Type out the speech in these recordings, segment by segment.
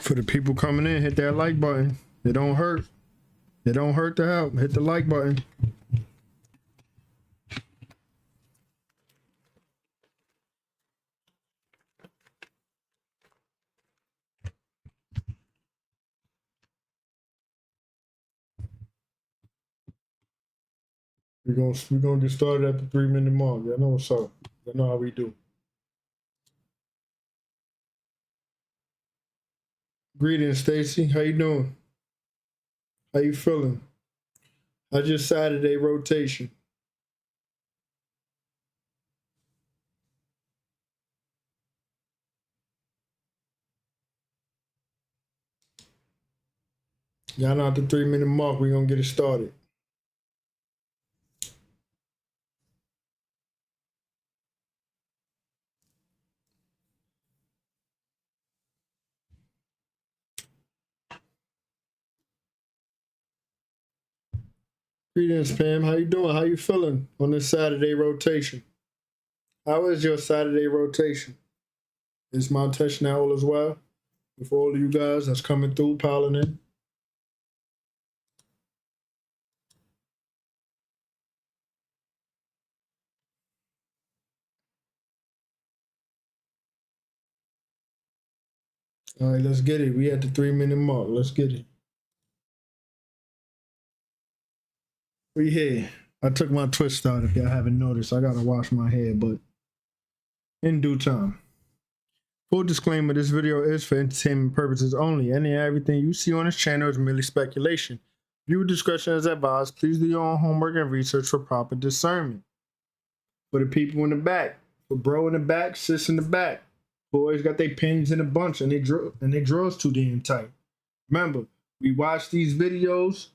For the people coming in, hit that like button. It don't hurt. It don't hurt to help. Hit the like button. We're gonna get started at the 3-minute mark. Y'all know what's up. Y'all know how we do. Greetings, Stacy. How you doing? How you feeling? How's your Saturday rotation? Y'all know at the 3-minute mark, we're gonna get it started. Greetings, Pam. How you doing? How you feeling on this Saturday rotation? How is your Saturday rotation? Is my intention all as well? With all of you guys that's coming through, piling in. All right, let's get it. We at the 3-minute mark. Let's get it. We here. I took my twist out. If y'all haven't noticed, I gotta wash my hair, but in due time. Full disclaimer, this video is for entertainment purposes only. Any and everything you see on this channel is merely speculation. Viewer discretion is advised. Please do your own homework and research for proper discernment. For the people in the back, for bro in the back, sis in the back, boys got their pins in a bunch and they drawers too damn tight. Remember, we watch these videos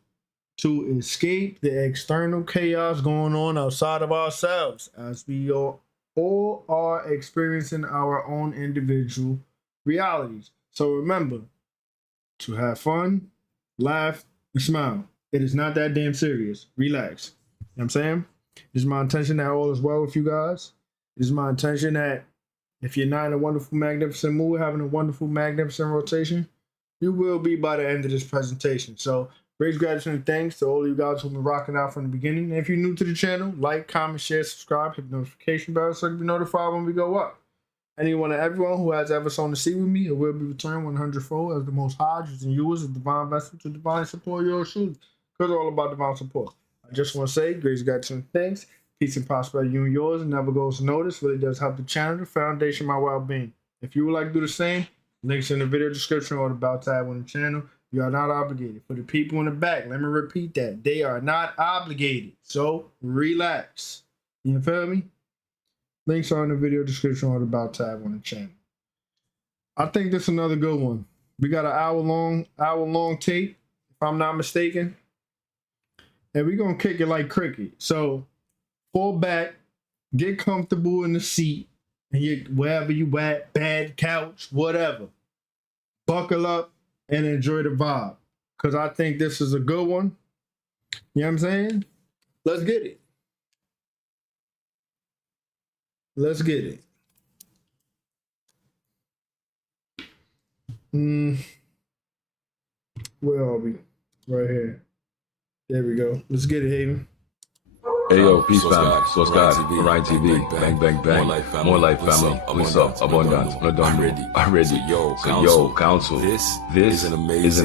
to escape the external chaos going on outside of ourselves, as we all are experiencing our own individual realities. So remember to have fun, laugh, and smile. It is not that damn serious. Relax. You know what I'm saying? It is my intention that all is well with you guys. It is my intention that if you're not in a wonderful, magnificent mood, having a wonderful, magnificent rotation, you will be by the end of this presentation. So great gratitude and thanks to all of you guys who've been rocking out from the beginning. And if you're new to the channel, like, comment, share, subscribe, hit the notification bell so you can be notified when we go up. Anyone and everyone who has ever sown a seed with me, it will be returned 100-fold as the Most High, using you as a divine vessel to divinely support your shoes. Because it's all about divine support. I just want to say, great gratitude and thanks. Peace and prosperity, you and yours. It never goes unnoticed. Really does help the channel, the foundation, my well-being. If you would like to do the same, links in the video description or the about tab on the channel. You are not obligated. For the people in the back, let me repeat that. They are not obligated. So relax. You feel me? Links are in the video description or the about tab on the channel. I think this is another good one. We got an hour-long tape, if I'm not mistaken. And we're going to kick it like cricket. So fall back, get comfortable in the seat, and wherever you at, bed, couch, whatever. Buckle up and enjoy the vibe, because I think this is a good one. You know what I'm saying? Let's get it. Let's get it. Where are we? Right here. There we go. Let's get it, Haven. Hey yo, peace family, Source God, Orion TV, bang bang bang, more life family, what's up, abundance, I'm ready, so yo, council, this is an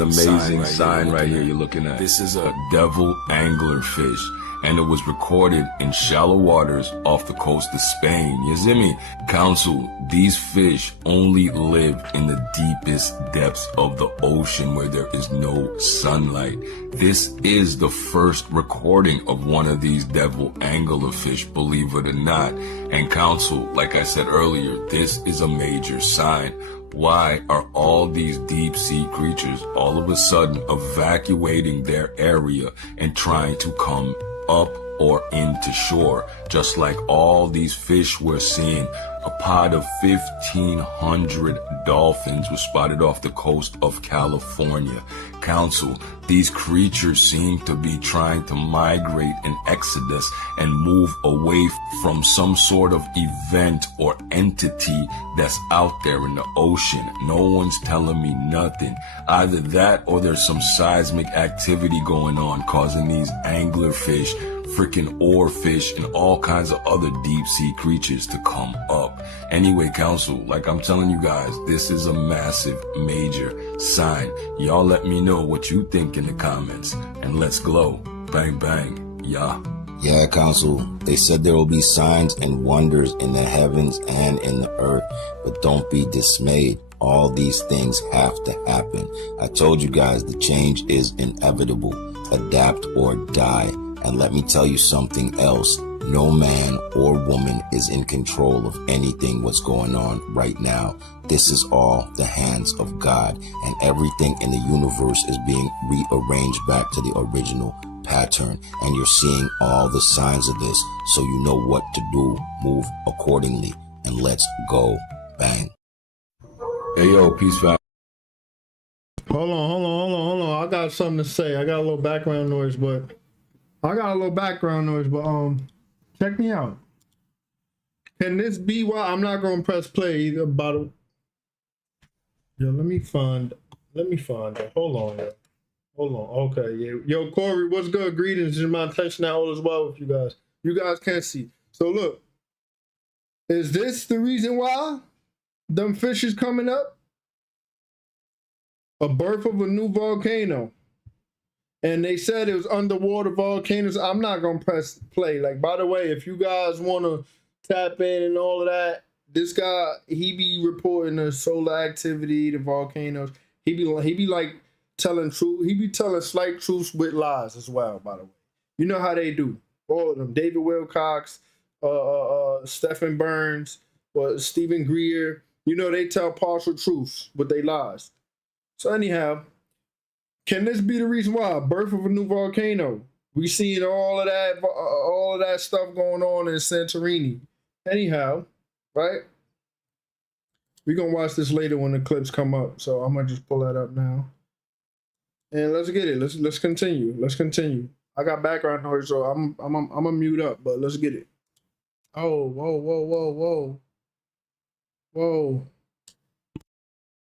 amazing sign right here you're looking at. This is a devil anglerfish, and it was recorded in shallow waters off the coast of Spain. You see me? Council, these fish only live in the deepest depths of the ocean where there is no sunlight. This is the first recording of one of these devil anglerfish, believe it or not. And council, like I said earlier, this is a major sign. Why are all these deep sea creatures all of a sudden evacuating their area and trying to come up or into shore, just like all these fish we're seeing. A pod of 1,500 dolphins was spotted off the coast of California. Council, these creatures seem to be trying to migrate in exodus and move away from some sort of event or entity that's out there in the ocean. No one's telling me nothing. Either that or there's some seismic activity going on causing these anglerfish, freaking oarfish, and all kinds of other deep sea creatures to come up. Anyway, Council, like I'm telling you guys, this is a massive, major sign. Y'all let me know what you think in the comments, and let's glow. Bang, bang. Yeah. Yeah, Council, they said there will be signs and wonders in the heavens and in the earth, but don't be dismayed. All these things have to happen. I told you guys the change is inevitable. Adapt or die. And let me tell you something else. No man or woman is in control of anything what's going on right now. This is all the hands of God, and everything in the universe is being rearranged back to the original pattern. And you're seeing all the signs of this, so you know what to do. Move accordingly, and let's go. Bang. Hey, yo, peace, fam. Hold on. I got something to say. I got a little background noise, but check me out. Can this be why I'm not gonna press play either about it? Yo, let me find it. Hold on. Okay, yeah. Yo, Corey, what's good? Greetings. Is my attention now all as well with you guys. You guys can't see. So look, is this the reason why them fish is coming up? A birth of a new volcano. And they said it was underwater volcanoes. I'm not going to press play. Like, by the way, if you guys want to tap in and all of that, this guy, he be reporting the solar activity, the volcanoes. He be like telling truth. He be telling slight truths with lies as well, by the way. You know how they do. All of them. David Wilcox, Stephen Burns, or Stephen Greer. You know, they tell partial truths with their lies. So anyhow, can this be the reason why? Birth of a new volcano. We seeing all of that stuff going on in Santorini. Anyhow, right? We're gonna watch this later when the clips come up. So I'm gonna just pull that up now. And let's get it. Let's continue. I got background noise, so I'm gonna mute up, but let's get it. Oh, whoa.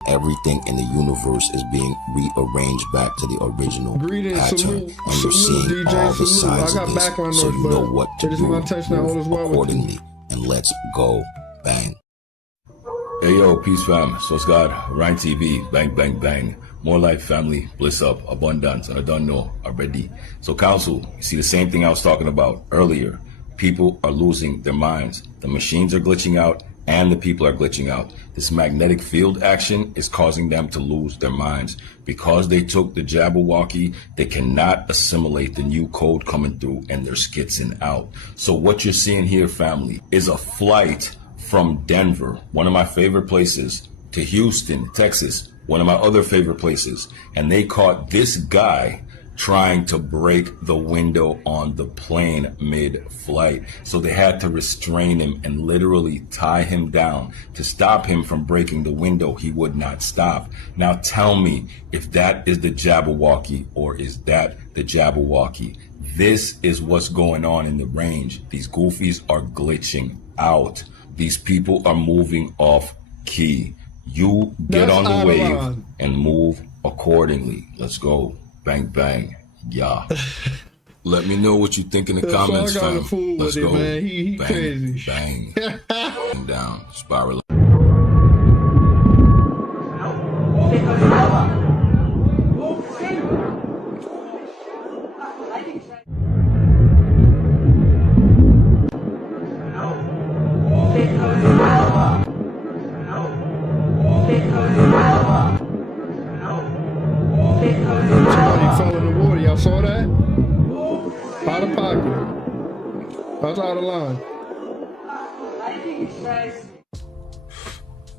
Everything in the universe is being rearranged back to the original Greetings, pattern, salute, and you're seeing DJ, all the signs I got of this, background so noise, you know what to it is do. my attention all as well accordingly, and let's go. Bang. Hey, yo, peace, fam. So it's God, Ryan TV, bang, bang, bang. More life, family, bliss up, abundance, and I don't know already. So, Council, you see the same thing I was talking about earlier. People are losing their minds. The machines are glitching out, and the people are glitching out. This magnetic field action is causing them to lose their minds. Because they took the Jabberwocky, they cannot assimilate the new code coming through, and they're skitzing out. So what you're seeing here, family, is a flight from Denver, one of my favorite places, to Houston, Texas, one of my other favorite places. And they caught this guy trying to break the window on the plane mid-flight. So they had to restrain him and literally tie him down to stop him from breaking the window. He would not stop. Now tell me if that is the Jabberwocky, or is that the Jabberwocky? This is what's going on in the range. These goofies are glitching out. These people are moving off key. You get on the wave and move accordingly. Let's go. Bang, bang. Yeah. Let me know what you think in the comments, fam. Let's go. He bang, crazy. Bang. Bang down. Spiral. Somebody fell in the water. Y'all saw that? Out of pocket. That's out of line.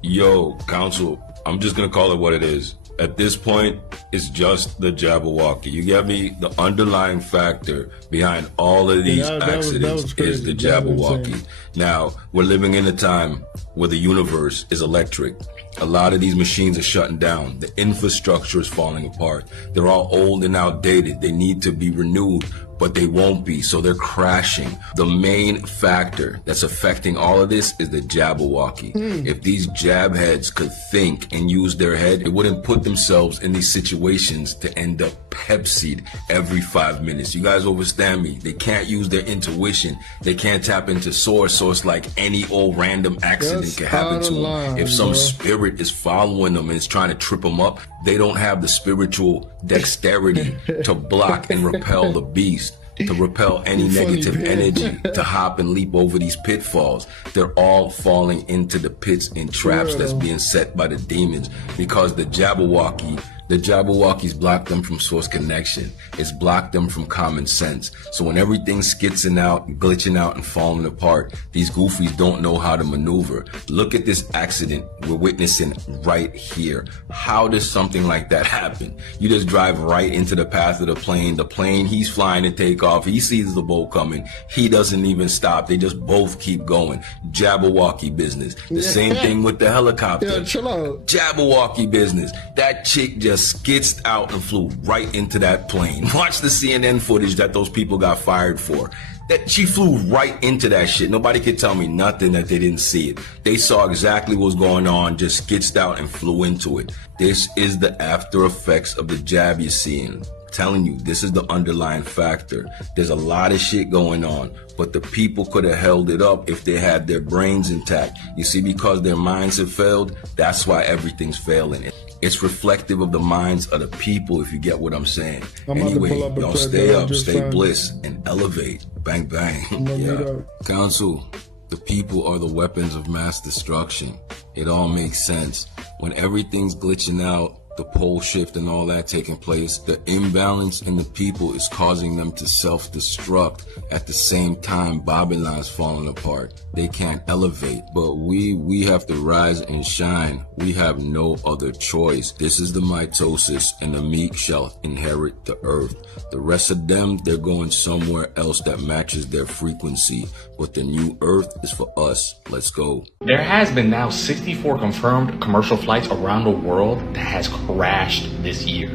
Yo, Council, I'm just gonna call it what it is. At this point, it's just the Jabberwocky. You get me? The underlying factor behind all of these accidents is the Jabberwocky. Now, we're living in a time where the universe is electric. A lot of these machines are shutting down. The infrastructure is falling apart. They're all old and outdated. They need to be renewed, but they won't be, so they're crashing. The main factor that's affecting all of this is the Jabberwocky. If these jabheads could think and use their head, it wouldn't put themselves in these situations to end up Pepsi'd every 5 minutes. You guys understand me? They can't use their intuition. They can't tap into source, so it's like any old random accident can happen to them. If some spirit is following them and is trying to trip them up, they don't have the spiritual dexterity to block and repel the beast, to repel any negative energy, to hop and leap over these pitfalls. They're all falling into the pits and traps that's being set by the demons, because the Jabberwocky's blocked them from source connection. It's blocked them from common sense. So when everything's skitzing out, glitching out, and falling apart, these goofies don't know how to maneuver. Look at this accident we're witnessing right here. How does something like that happen? You just drive right into the path of the plane. The plane, he's flying to take off. He sees the boat coming. He doesn't even stop. They just both keep going. Jabberwocky business. The same thing with the helicopter. Yeah, chill out. Jabberwocky business. That chick just skitzed out and flew right into that plane. Watch the CNN footage that those people got fired for. That she flew right into that shit. Nobody could tell me nothing that they didn't see it. They saw exactly what was going on, just skitzed out and flew into it. This is the after effects of the jab you're seeing. Telling you, this is the underlying factor. There's a lot of shit going on, but the people could have held it up if they had their brains intact. You see, because their minds have failed, that's why everything's failing. It's reflective of the minds of the people, if you get what I'm saying. Anyway, y'all stay up, stay bliss, and elevate. Bang, bang. Yeah. Council, the people are the weapons of mass destruction. It all makes sense. When everything's glitching out, the pole shift and all that taking place, the imbalance in the people is causing them to self-destruct. At the same time, Babylon's falling apart. They can't elevate, but we have to rise and shine. We have no other choice. This is the mitosis, and the meek shall inherit the earth. The rest of them, they're going somewhere else that matches their frequency, but the new earth is for us. Let's go. There has been now 64 confirmed commercial flights around the world that has crashed this year.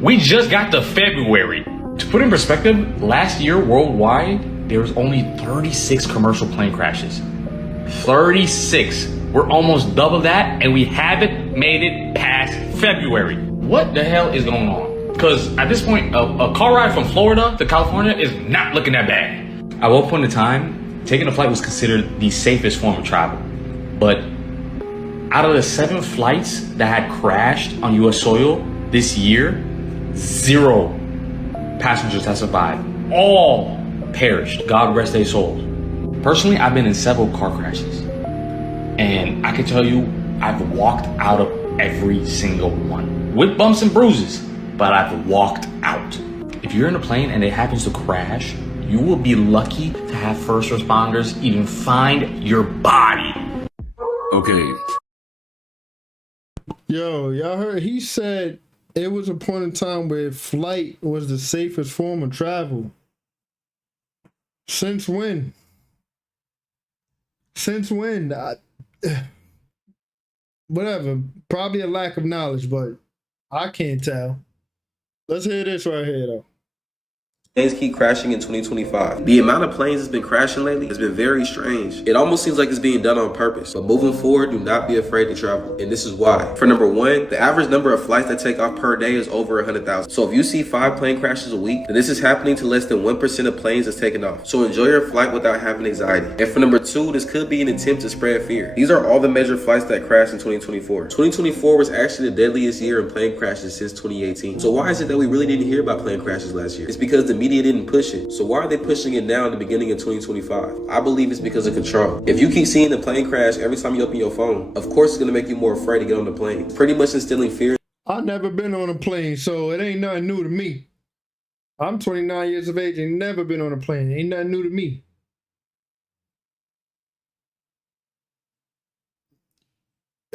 We just got to February. To put in perspective, last year worldwide, there was only 36 commercial plane crashes. 36. We're almost double that, and we haven't made it past February. What the hell is going on? Because at this point, a car ride from Florida to California is not looking that bad. At one point in time, taking a flight was considered the safest form of travel. But out of the 7 flights that had crashed on US soil this year, 0 passengers have survived. All perished. God rest their souls. Personally, I've been in several car crashes. And I can tell you, I've walked out of every single one. With bumps and bruises, but I've walked out. If you're in a plane and it happens to crash, you will be lucky to have first responders even find your body. Okay. Yo, y'all heard? He said it was a point in time where flight was the safest form of travel. Since when? Since when? Whatever. Probably a lack of knowledge, but I can't tell. Let's hear this right here, though. Planes keep crashing in 2025. The amount of planes that's been crashing lately has been very strange. It almost seems like it's being done on purpose. But moving forward, do not be afraid to travel. And this is why. For number 1, the average number of flights that take off per day is over 100,000. So if you see 5 plane crashes a week, then this is happening to less than 1% of planes that's taken off. So enjoy your flight without having anxiety. And for number 2, this could be an attempt to spread fear. These are all the major flights that crashed in 2024. 2024 was actually the deadliest year in plane crashes since 2018. So why is it that we really didn't hear about plane crashes last year? It's because the media didn't push it. So why are they pushing it now in the beginning of 2025? I believe it's because of control. If you keep seeing the plane crash every time you open your phone, of course it's going to make you more afraid to get on the plane. It's pretty much instilling fear. I've never been on a plane, so it ain't nothing new to me. I'm 29 years of age and never been on a plane. Ain't nothing new to me.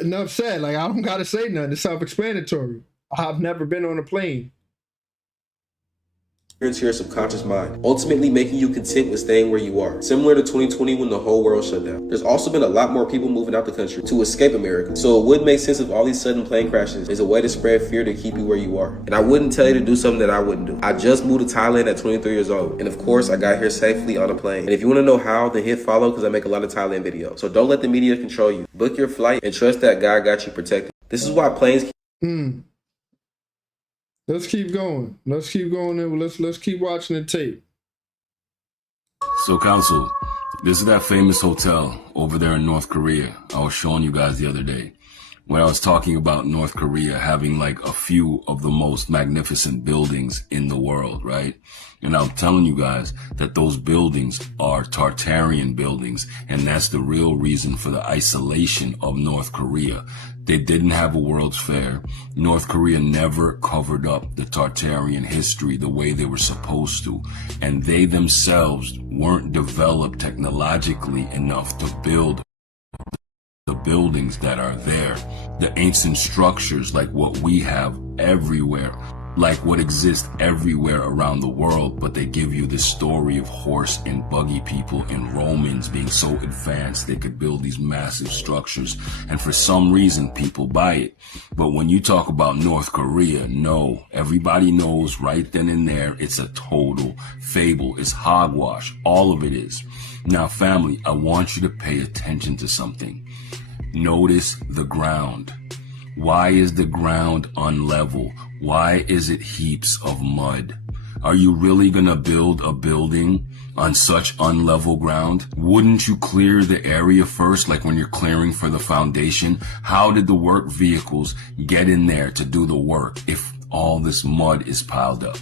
enough said. Like, I don't gotta say nothing. It's self-explanatory. I've never been on a plane. Into your subconscious mind, ultimately making you content with staying where you are. Similar to 2020 when the whole world shut down. There's also been a lot more people moving out the country to escape America. So it would make sense if all these sudden plane crashes is a way to spread fear to keep you where you are. And I wouldn't tell you to do something that I wouldn't do. I just moved to Thailand at 23 years old. And of course, I got here safely on a plane. And if you want to know how, then hit follow because I make a lot of Thailand videos. So don't let the media control you. Book your flight and trust that God got you protected. This is why planes Let's keep going. Let's keep going. And let's keep watching the tape. So, Council, this is that famous hotel over there in North Korea I was showing you guys the other day, when I was talking about North Korea having like a few of the most magnificent buildings in the world, right? And I'm telling you guys that those buildings are Tartarian buildings, and that's the real reason for the isolation of North Korea. They didn't have a World's Fair. North Korea never covered up the Tartarian history the way they were supposed to. And they themselves weren't developed technologically enough to build the buildings that are there. The ancient structures like what we have everywhere, like what exists everywhere around the world, but they give you the story of horse and buggy people and Romans being so advanced they could build these massive structures, and for some reason people buy it. But when you talk about North Korea, no, everybody knows right then and there it's a total fable. It's hogwash. All of it is. Now, family, I want you to pay attention to something. Notice the ground. Why is the ground unlevel? Why is it heaps of mud? Are you really gonna build a building on such unlevel ground? Wouldn't you clear the area first, like when you're clearing for the foundation? How did the work vehicles get in there to do the work if all this mud is piled up?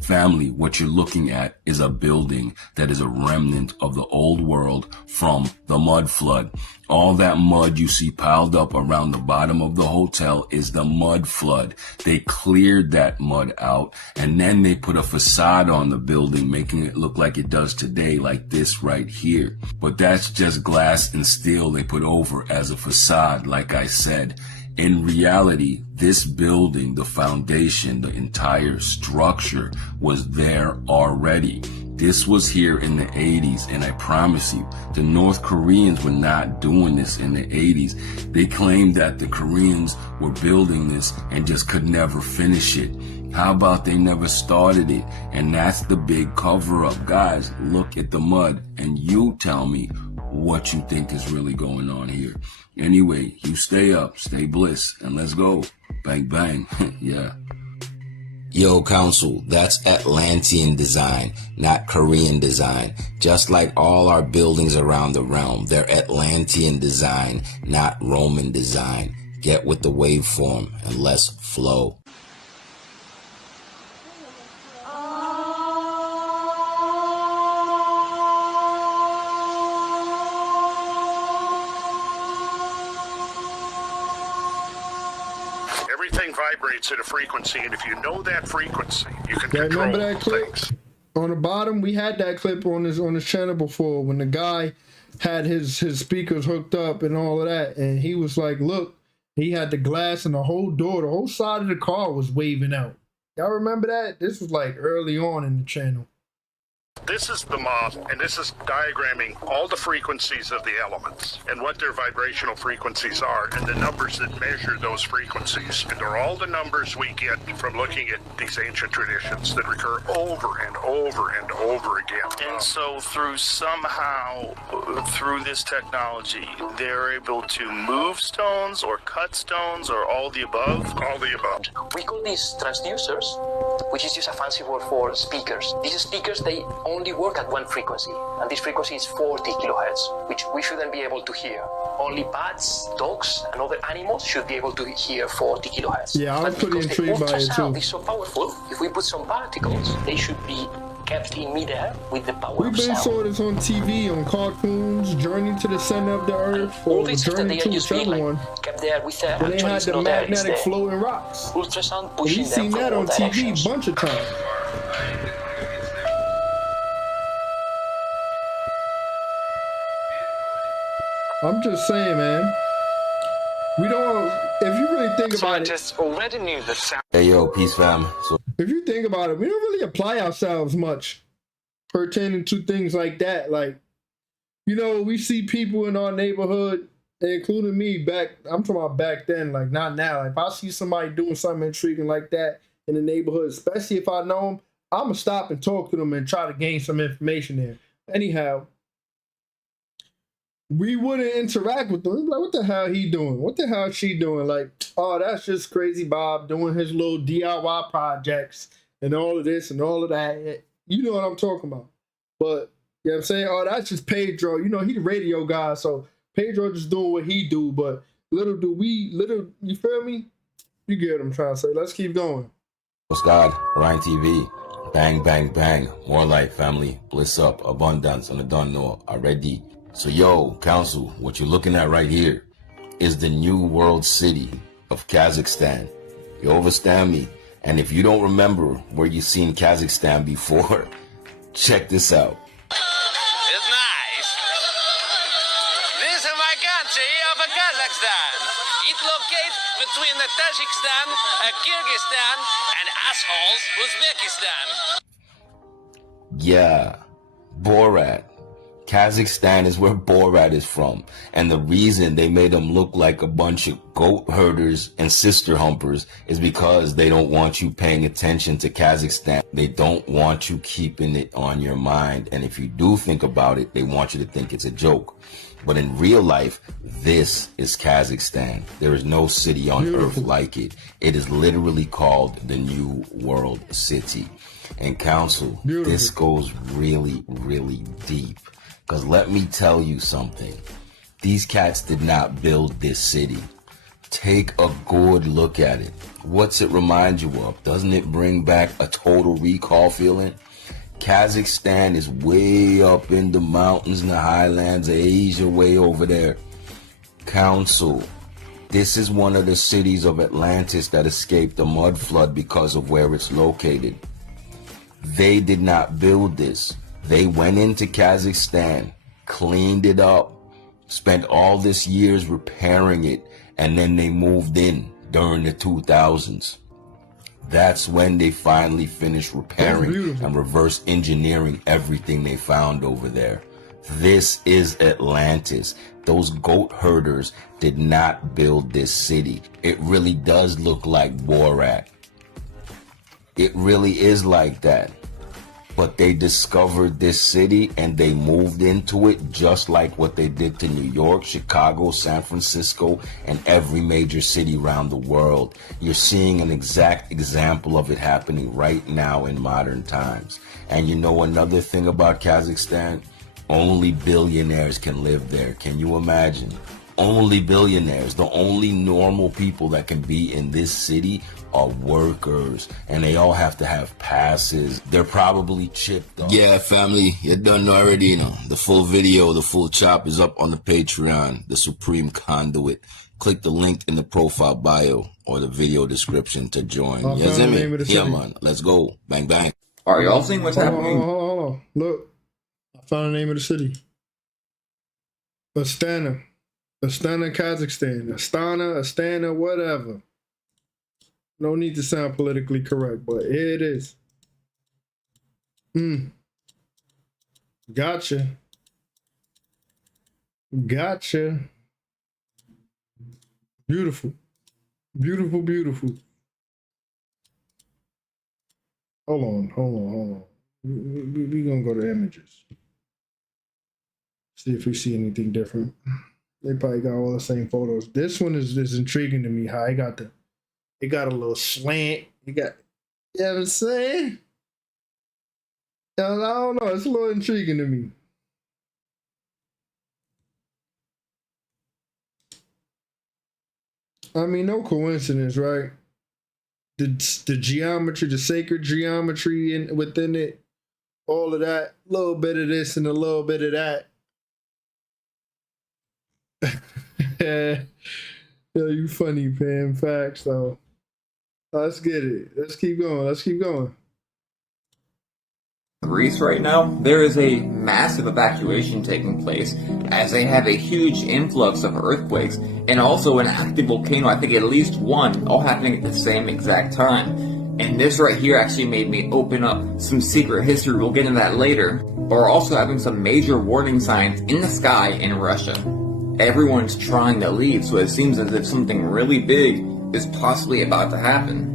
Family, what you're looking at is a building that is a remnant of the old world from the mud flood. All that mud you see piled up around the bottom of the hotel is the mud flood. They cleared that mud out, and then they put a facade on the building, making it look like it does today, like this right here. But that's just glass and steel they put over as a facade, like I said. In reality, this building, the foundation, the entire structure was there already. This was here in the 80s, and I promise you, the North Koreans were not doing this in the 80s. They claimed that the Koreans were building this and just could never finish it. How about they never started it? And that's the big cover-up. Guys, look at the mud, and you tell me what you think is really going on here. Anyway, you stay up, stay bliss, and let's go. Bang, bang. Yeah. Yo, Council, that's Atlantean design, not Korean design. Just like all our buildings around the realm, they're Atlantean design, not Roman design. Get with the waveform and let's flow. Everything vibrates at a frequency, and if you know that frequency, you can control Remember that clip? things. On the bottom, we had that clip on his channel before when the guy had his speakers hooked up and all of that, and he was like, look, he had the glass and the whole door, the whole side of the car was waving out. Y'all remember that? This was like early on in the channel. This is the moth, and this is diagramming all the frequencies of the elements and what their vibrational frequencies are and the numbers that measure those frequencies. And they're all the numbers we get from looking at these ancient traditions that recur over and over and over again. And so through this technology, they're able to move stones or cut stones or all the above? All the above. We call these transducers, which is just a fancy word for speakers. These speakers, they only work at one frequency, and this frequency is 40 kilohertz, which we shouldn't be able to hear. Only bats, dogs, and other animals should be able to hear 40 kilohertz. Yeah, I was pretty intrigued by it too. Ultrasound is so powerful, if we put some particles, they should be kept in midair with the power We've of been sound. saw this on TV, on cartoons, Journey to the Center of the Earth, All or these things that Journey they are to just being whichever one. kept there with there. When they Actually, had it's the not there, it's magnetic there. floating rocks. Ultrasound We've pushing them seen from that all on TV directions. a bunch of times. I'm just saying, man. think about it, Scientists already knew that sound. Hey, yo, peace, fam. So, if you think about it, we don't really apply ourselves much pertaining to things like that. Like, you know, we see people in our neighborhood, including me I'm talking about back then, like not now. Like, if I see somebody doing something intriguing like that in the neighborhood, especially if I know them, I'm going to stop and talk to them and try to gain some information there. Anyhow, we wouldn't interact with them. We'd be like, what the hell he doing? What the hell she doing? Like, oh, that's just crazy Bob doing his little DIY projects and all of this and all of that. You know what I'm talking about. But, you know what I'm saying? Oh, that's just Pedro. You know, he the radio guy, so Pedro just doing what he do. But little do we, you feel me? You get what I'm trying to say. Let's keep going. what's God? Ryan TV. Bang, bang, bang. More life, family. Bliss up. Abundance. And I don't know already. So, yo, council, what you're looking at right here is the new world city of Kazakhstan. You understand me? And if you don't remember where you've seen Kazakhstan before, check this out. It's nice. This is my country of Kazakhstan. It locates between the Tajikistan, Kyrgyzstan, and assholes Uzbekistan. Yeah, Borat. Kazakhstan is where Borat is from. And the reason they made them look like a bunch of goat herders and sister humpers is because they don't want you paying attention to Kazakhstan. They don't want you keeping it on your mind. And if you do think about it, they want you to think it's a joke. But in real life, this is Kazakhstan. There is no city on earth like it. It is literally called the New World City. And council, this goes really, really deep. Because let me tell you something. These cats did not build this city. Take a good look at it. What's it remind you of? Doesn't it bring back a Total Recall feeling? Kazakhstan is way up in the mountains and the highlands of Asia, way over there. Council, this is one of the cities of Atlantis that escaped the mud flood because of where it's located. They did not build this. They went into Kazakhstan, cleaned it up, spent all this years repairing it, and then they moved in during the 2000s. That's when they finally finished repairing and reverse engineering everything they found over there. This is Atlantis. Those goat herders did not build this city. It really does look like Borat. It really is like that. But they discovered this city and they moved into it just like what they did to New York, Chicago, San Francisco, and every major city around the world. You're seeing an exact example of it happening right now in modern times. And you know another thing about Kazakhstan? Only billionaires can live there. Can you imagine? Only billionaires. The only normal people that can be in this city are workers, and they all have to have passes. They're probably chipped off. Yeah, family, you done already, you know. The full video, the full chop is up on the Patreon, The Supreme Conduit. Click the link in the profile bio or the video description to join. You see me? Yeah, man. Let's go. Bang, bang. Are y'all seeing what's happening? Hold on. Look, I found the name of the city. Astana. Astana, Kazakhstan. Astana, whatever. No need to sound politically correct, but here it is. Gotcha. Beautiful. Beautiful, beautiful. Hold on. We gonna go to images. See if we see anything different. They probably got all the same photos. This one is intriguing to me. How it got a little slant. You know what I'm saying? I don't know. It's a little intriguing to me. I mean, no coincidence, right? The geometry, the sacred geometry within it, all of that, a little bit of this and a little bit of that. Yo, you funny, Pam. Facts, though. Let's get it. Let's keep going. Greece right now, there is a massive evacuation taking place as they have a huge influx of earthquakes and also an active volcano, I think at least one, all happening at the same exact time. And this right here actually made me open up some secret history, we'll get into that later. But we're also having some major warning signs in the sky in Russia. Everyone's trying to leave, so it seems as if something really big is possibly about to happen.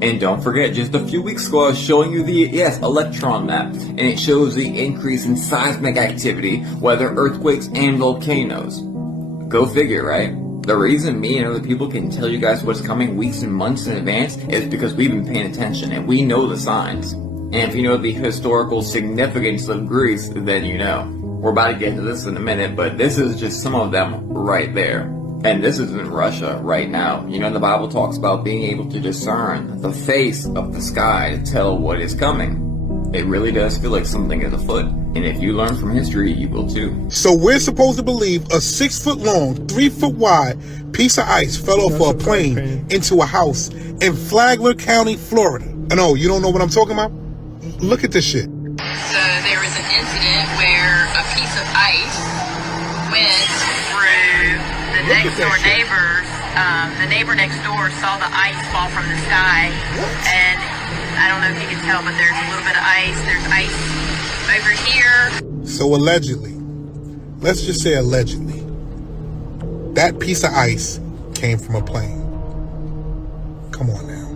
And don't forget, just a few weeks ago I was showing you the, electron map, and it shows the increase in seismic activity, whether earthquakes and volcanoes. Go figure, right? The reason me and other people can tell you guys what's coming weeks and months in advance is because we've been paying attention and we know the signs. And if you know the historical significance of Greece, then you know. We're about to get into this in a minute, but this is just some of them right there. And this is in Russia right now. You know, the Bible talks about being able to discern the face of the sky to tell what is coming. It really does feel like something is afoot. And if you learn from history, you will too. So we're supposed to believe a 6 foot long, 3 foot wide piece of ice fell off of a plane into a house in Flagler County, Florida. I know, you don't know what I'm talking about? Look at this shit. So there was an incident where a piece of ice went through the next door neighbors. The neighbor next door saw the ice fall from the sky, and I don't know if you can tell, but there's a little bit of ice. There's ice over here. So allegedly, let's just say allegedly, that piece of ice came from a plane. Come on now.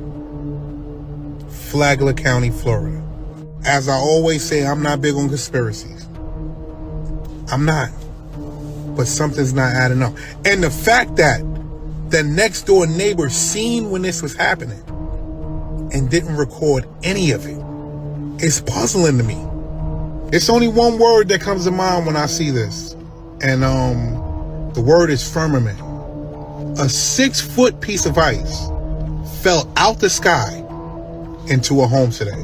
Flagler County, Florida. As I always say, I'm not big on conspiracies. I'm not. But something's not adding up. And the fact that the next door neighbor seen when this was happening and didn't record any of it is puzzling to me. It's only one word that comes to mind when I see this. And the word is firmament. A 6 foot piece of ice fell out the sky into a home today.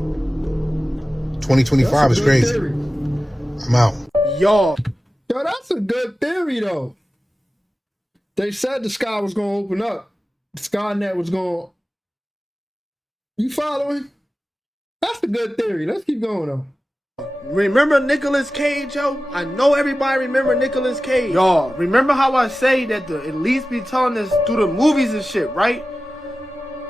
2025 is crazy. Theory. I'm out. Yo, that's a good theory, though. They said the sky was going to open up. The Skynet was going to... You following? That's a good theory. Let's keep going, though. Remember Nicolas Cage, yo? I know everybody remember Nicolas Cage. Y'all, remember how I say that the elites be telling us through the movies and shit, right?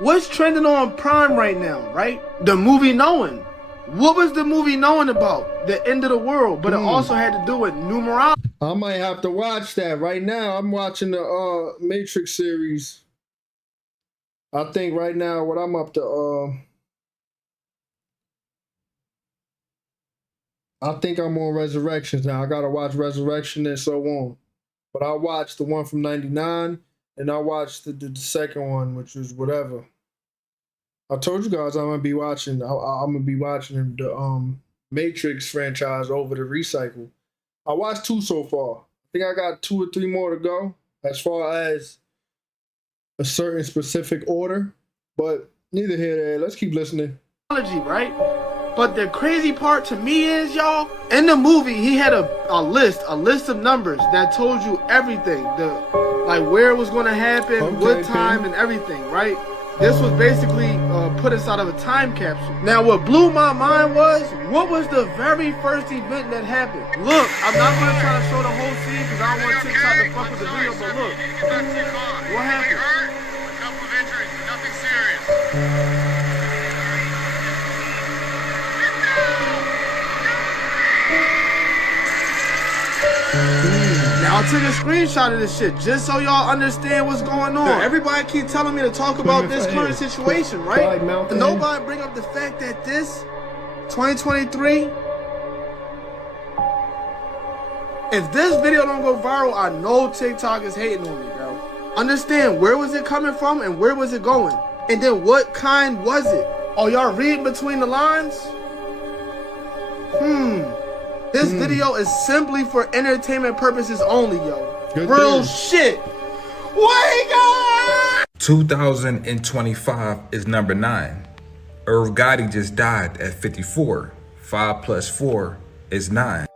What's trending on Prime right now, right? The movie Knowing. What was the movie Knowing about? The end of the world, but it also had to do with numerology. I might have to watch that right now. I'm watching the Matrix series. I think right now what I'm up to, I think I'm on Resurrections now. I gotta watch Resurrection and so on. But I watched the one from '99, and I watched the second one, which was whatever. I told you guys I'm gonna be watching. I'm gonna be watching the Matrix franchise over the recycle. I watched 2 so far. I think I got 2 or 3 more to go as far as a certain specific order. But neither here nor there. Let's keep listening. Right? But the crazy part to me is, y'all, in the movie he had a list of numbers that told you everything, like where it was gonna happen, what time, and everything, right? This was basically put inside of a time capsule. Now, what blew my mind was, what was the very first event that happened? Look, I'm not going to try to show the whole scene because I don't want TikTok to fuck with the video, but look. What happened? A couple of injuries, nothing serious. Now, I took a screenshot of this shit just so y'all understand what's going on. Everybody keep telling me to talk about this current situation, right? And nobody bring up the fact that this 2023, if this video don't go viral, I know TikTok is hating on me, bro. Understand, where was it coming from and where was it going? And then what kind was it? Oh, y'all reading between the lines? This video is simply for entertainment purposes only, yo. Real shit. Wake up! 2025 is number 9. Irv Gotti just died at 54. 5 plus 4 is 9.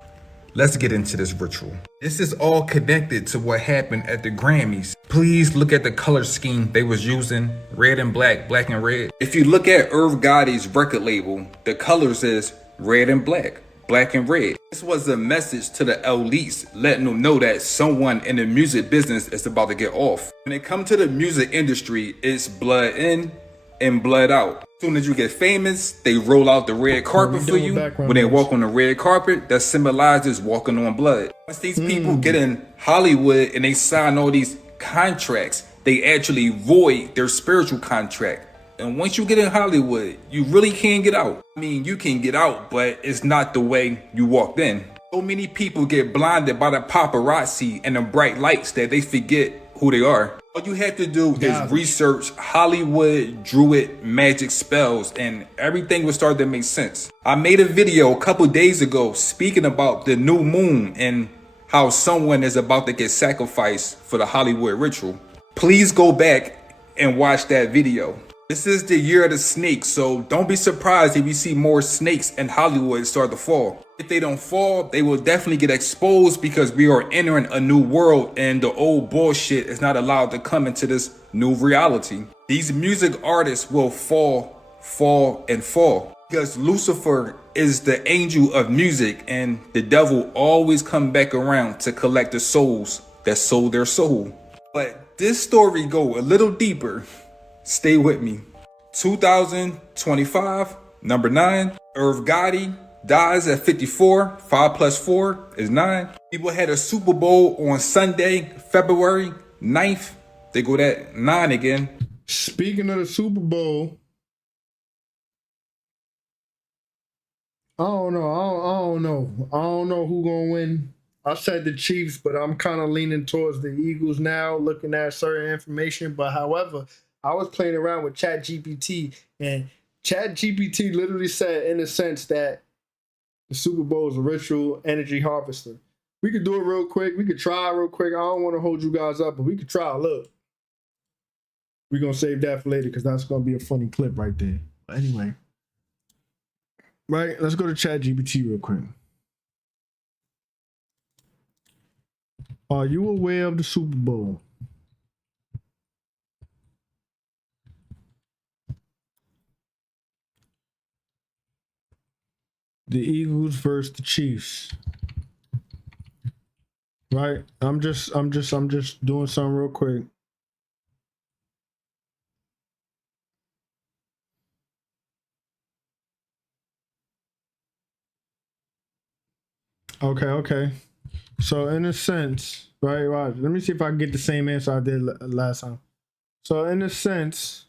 Let's get into this ritual. This is all connected to what happened at the Grammys. Please look at the color scheme they was using, red and black, black and red. If you look at Irv Gotti's record label, the colors is red and black, black and red. This was a message to the elites, letting them know that someone in the music business is about to get off. When it comes to the music industry, it's blood in and blood out. As soon as you get famous, they roll out the red carpet for you. When they walk on the red carpet, that symbolizes walking on blood. Once these people get in Hollywood and they sign all these contracts, they actually void their spiritual contract. And once you get in Hollywood, you really can't get out. I mean, you can get out, but it's not the way you walked in. So many people get blinded by the paparazzi and the bright lights that they forget who they are. All you have to do is research Hollywood Druid magic spells and everything will start to make sense. I made a video a couple days ago speaking about the new moon and how someone is about to get sacrificed for the Hollywood ritual. Please go back and watch that video. This is the year of the snake, so don't be surprised if you see more snakes in Hollywood start to fall. If they don't fall, they will definitely get exposed because we are entering a new world and the old bullshit is not allowed to come into this new reality. These music artists will fall, and fall. Because Lucifer is the angel of music and the devil always come back around to collect the souls that sold their soul. But this story go a little deeper. Stay with me. 2025, number 9. Irv Gotti dies at 54. 5 plus 4 is 9. People had a Super Bowl on Sunday, February 9th. They go that 9 again. Speaking of the Super Bowl, I don't know who gonna win. I said the Chiefs, but I'm kind of leaning towards the Eagles now, looking at certain information. But however, I was playing around with ChatGPT, and ChatGPT literally said, in a sense, that the Super Bowl is a ritual energy harvester. We could do it real quick. We could try real quick. I don't want to hold you guys up, but we could try. Look, we're going to save that for later because that's going to be a funny clip right there. But anyway, right, let's go to ChatGPT real quick. Are you aware of the Super Bowl? The Eagles versus the Chiefs. Right? I'm just doing something real quick. Okay. So in a sense, right, let me see if I can get the same answer I did last time. So in a sense,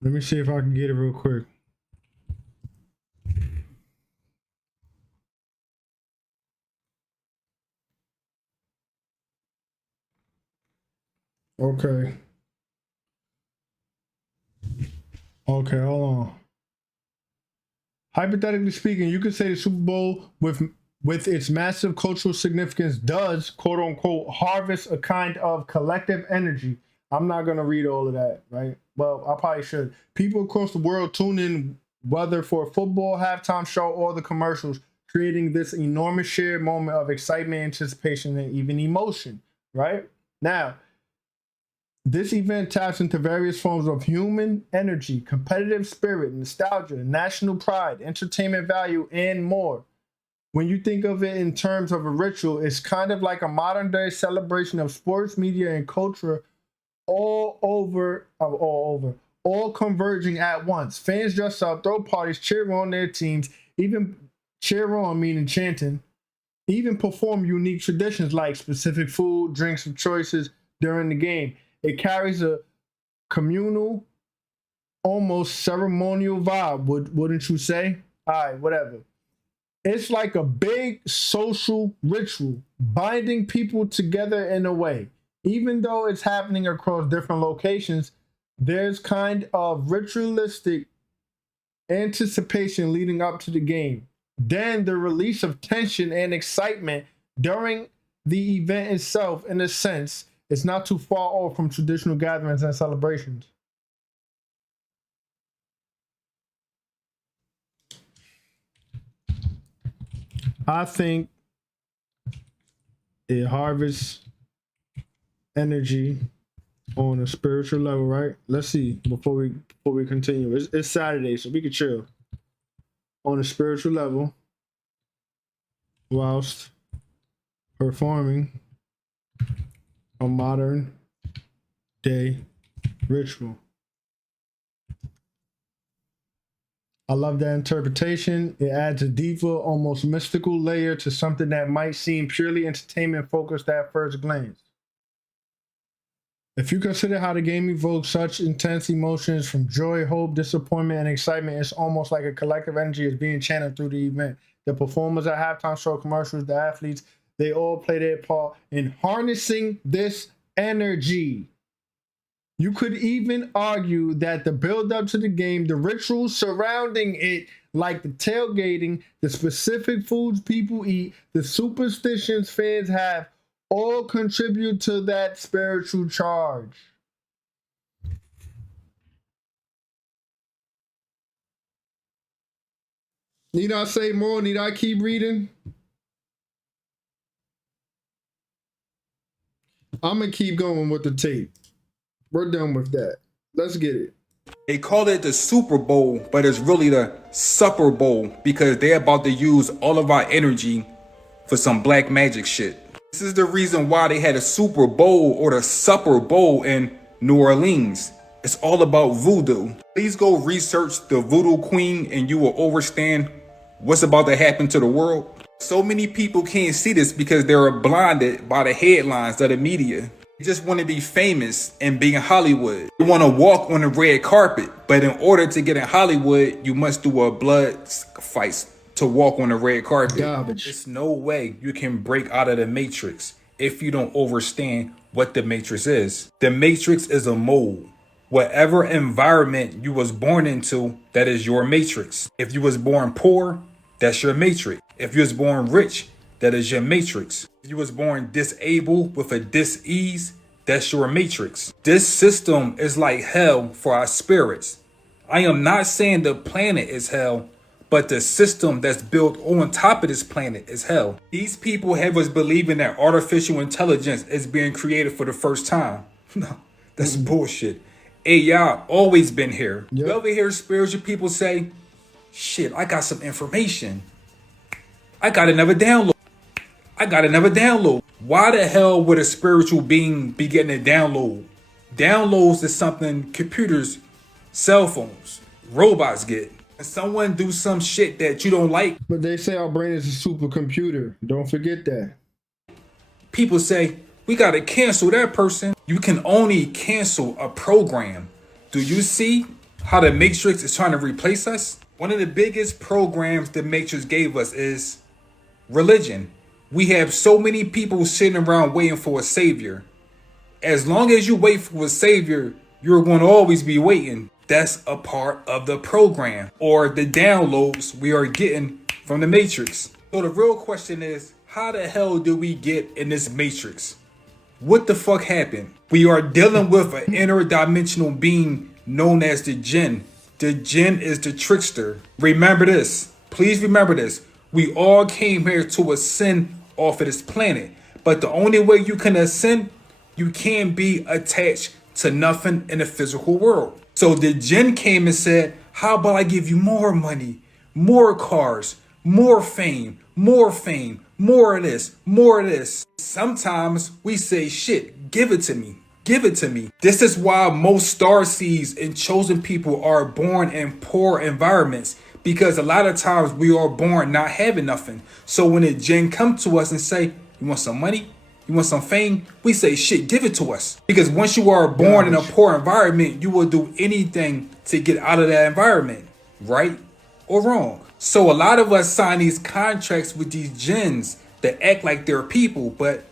let me see if I can get it real quick. Okay, hold on. Hypothetically speaking, you could say the Super Bowl with its massive cultural significance does, quote unquote, harvest a kind of collective energy. I'm not going to read all of that, right? Well, I probably should. People across the world tune in, whether for a football halftime show or the commercials, creating this enormous shared moment of excitement, anticipation, and even emotion, right? Now, this event taps into various forms of human energy, competitive spirit, nostalgia, national pride, entertainment value, and more. When you think of it in terms of a ritual, it's kind of like a modern day celebration of sports, media, and culture all converging at once. Fans dress up, throw parties, cheer on their teams, even cheer on, meaning chanting, even perform unique traditions like specific food, drinks, and choices during the game. It carries a communal, almost ceremonial vibe, wouldn't you say? All right, whatever. It's like a big social ritual, binding people together in a way. Even though it's happening across different locations, there's kind of ritualistic anticipation leading up to the game. Then the release of tension and excitement during the event itself, in a sense, is not too far off from traditional gatherings and celebrations. I think it harvests energy on a spiritual level, right? Let's see before we continue. It's Saturday, so we can chill. On a spiritual level, whilst performing a modern day ritual. I love that interpretation. It adds a deeper, almost mystical layer to something that might seem purely entertainment focused at first glance. If you consider how the game evokes such intense emotions from joy, hope, disappointment, and excitement, it's almost like a collective energy is being channeled through the event. The performers at halftime show commercials, the athletes, they all play their part in harnessing this energy. You could even argue that the build-up to the game, the rituals surrounding it, like the tailgating, the specific foods people eat, the superstitions fans have, all contribute to that spiritual charge. Need I say more? Need I keep reading? I'm going to keep going with the tape. We're done with that. Let's get it. They call it the Super Bowl, but it's really the Supper Bowl because they're about to use all of our energy for some black magic shit. This is the reason why they had a Super Bowl or the Supper Bowl in New Orleans. It's all about voodoo. Please go research the Voodoo Queen and you will understand what's about to happen to the world. So many people can't see this because they're blinded by the headlines of the media. They just want to be famous and be in Hollywood. They want to walk on the red carpet, but in order to get in Hollywood, you must do a blood sacrifice to walk on the red carpet. Garbage. There's no way you can break out of the Matrix if you don't understand what the Matrix is. The Matrix is a mold. Whatever environment you was born into, that is your Matrix. If you was born poor, that's your Matrix. If you was born rich, that is your Matrix. If you was born disabled with a dis-ease, that's your Matrix. This system is like hell for our spirits. I am not saying the planet is hell, but the system that's built on top of this planet is hell. These people have us believing that artificial intelligence is being created for the first time. No, that's bullshit. AI always been here. Yep. You ever hear spiritual people say, shit, I got some information. I got another download. Why the hell would a spiritual being be getting a download? Downloads is something computers, cell phones, robots get. And someone do some shit that you don't like. But they say our brain is a supercomputer. Don't forget that. People say, we gotta cancel that person. You can only cancel a program. Do you see how the Matrix is trying to replace us? One of the biggest programs the Matrix gave us is religion. We have so many people sitting around waiting for a savior. As long as you wait for a savior, you're going to always be waiting. That's a part of the program or the downloads we are getting from the Matrix. So the real question is, how the hell do we get in this Matrix? What the fuck happened? We are dealing with an interdimensional being known as the Jinn. The Jinn is the trickster. Remember this. Please remember this. We all came here to ascend off of this planet. But the only way you can ascend, you can't be attached to nothing in the physical world. So the Jinn came and said, how about I give you more money, more cars, more fame, more of this, more of this. Sometimes we say, shit, give it to me. Give it to me. This is why most starseeds and chosen people are born in poor environments, because a lot of times we are born not having nothing. So when a Jinn come to us and say, you want some money? You want some fame? We say, shit, give it to us. Because once you are born in a poor environment, you will do anything to get out of that environment. Right or wrong? So a lot of us sign these contracts with these jinns that act like they're people, but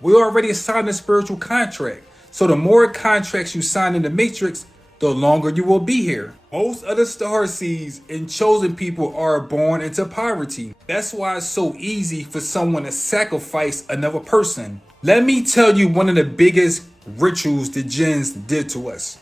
we already signed a spiritual contract. So the more contracts you sign in the Matrix, the longer you will be here. Most of the starseeds and chosen people are born into poverty. That's why it's so easy for someone to sacrifice another person. Let me tell you one of the biggest rituals the jinns did to us.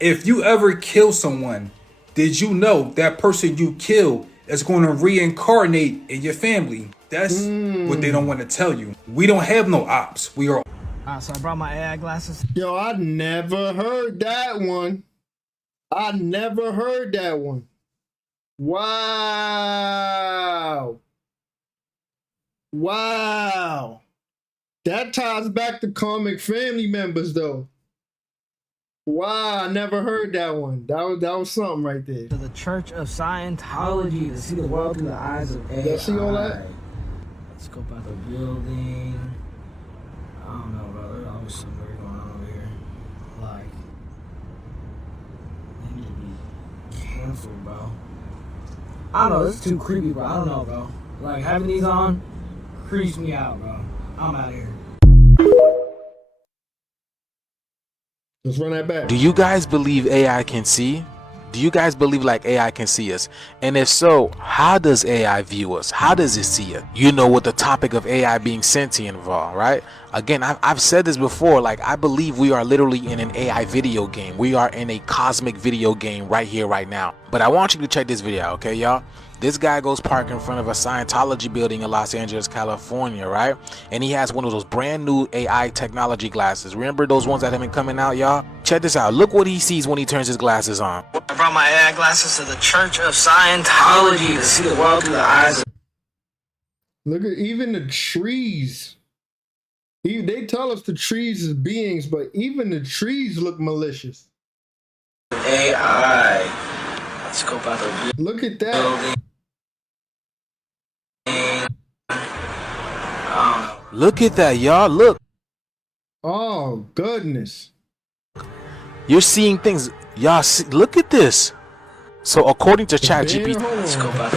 If you ever kill someone, did you know that person you killed is going to reincarnate in your family? That's what they don't want to tell you. We don't have no ops. We are. Alright, so I brought my AI glasses. Yo, I never heard that one. I never heard that one. Wow. Wow. That ties back to comic family members, though. Wow, I never heard that one. That was something right there. To the Church of Scientology to see the world through the eyes of AI. Y'all see all that? Let's go by the building. I don't know, bro. There's always something weird going on over here. Like, they need to be canceled, bro. I don't know. This is too creepy, bro. I don't know, bro. Like, having these on creeps me out, bro. I'm out of here. Let's run that back. Do you guys believe AI can see? Do you guys believe like AI can see us? And if so, how does AI view us? How does it see us? You know, with the topic of AI being sentient involved, right? Again, I've said this before, like I believe we are literally in an AI video game. We are in a cosmic video game right here, right now. But I want you to check this video out, okay, y'all? This guy goes park in front of a Scientology building in Los Angeles, California, right? And he has one of those brand new AI technology glasses. Remember those ones that have been coming out, y'all? Check this out. Look what he sees when he turns his glasses on. I brought my AI glasses to the Church of Scientology to see the world through the eyes of... Look at even the trees. They tell us the trees is beings, but even the trees look malicious. AI. Let's go by the... Look at that. Look at that, y'all. Look. Oh, goodness. You're seeing things. Y'all see, look at this. So according to ChatGPT, let's go by the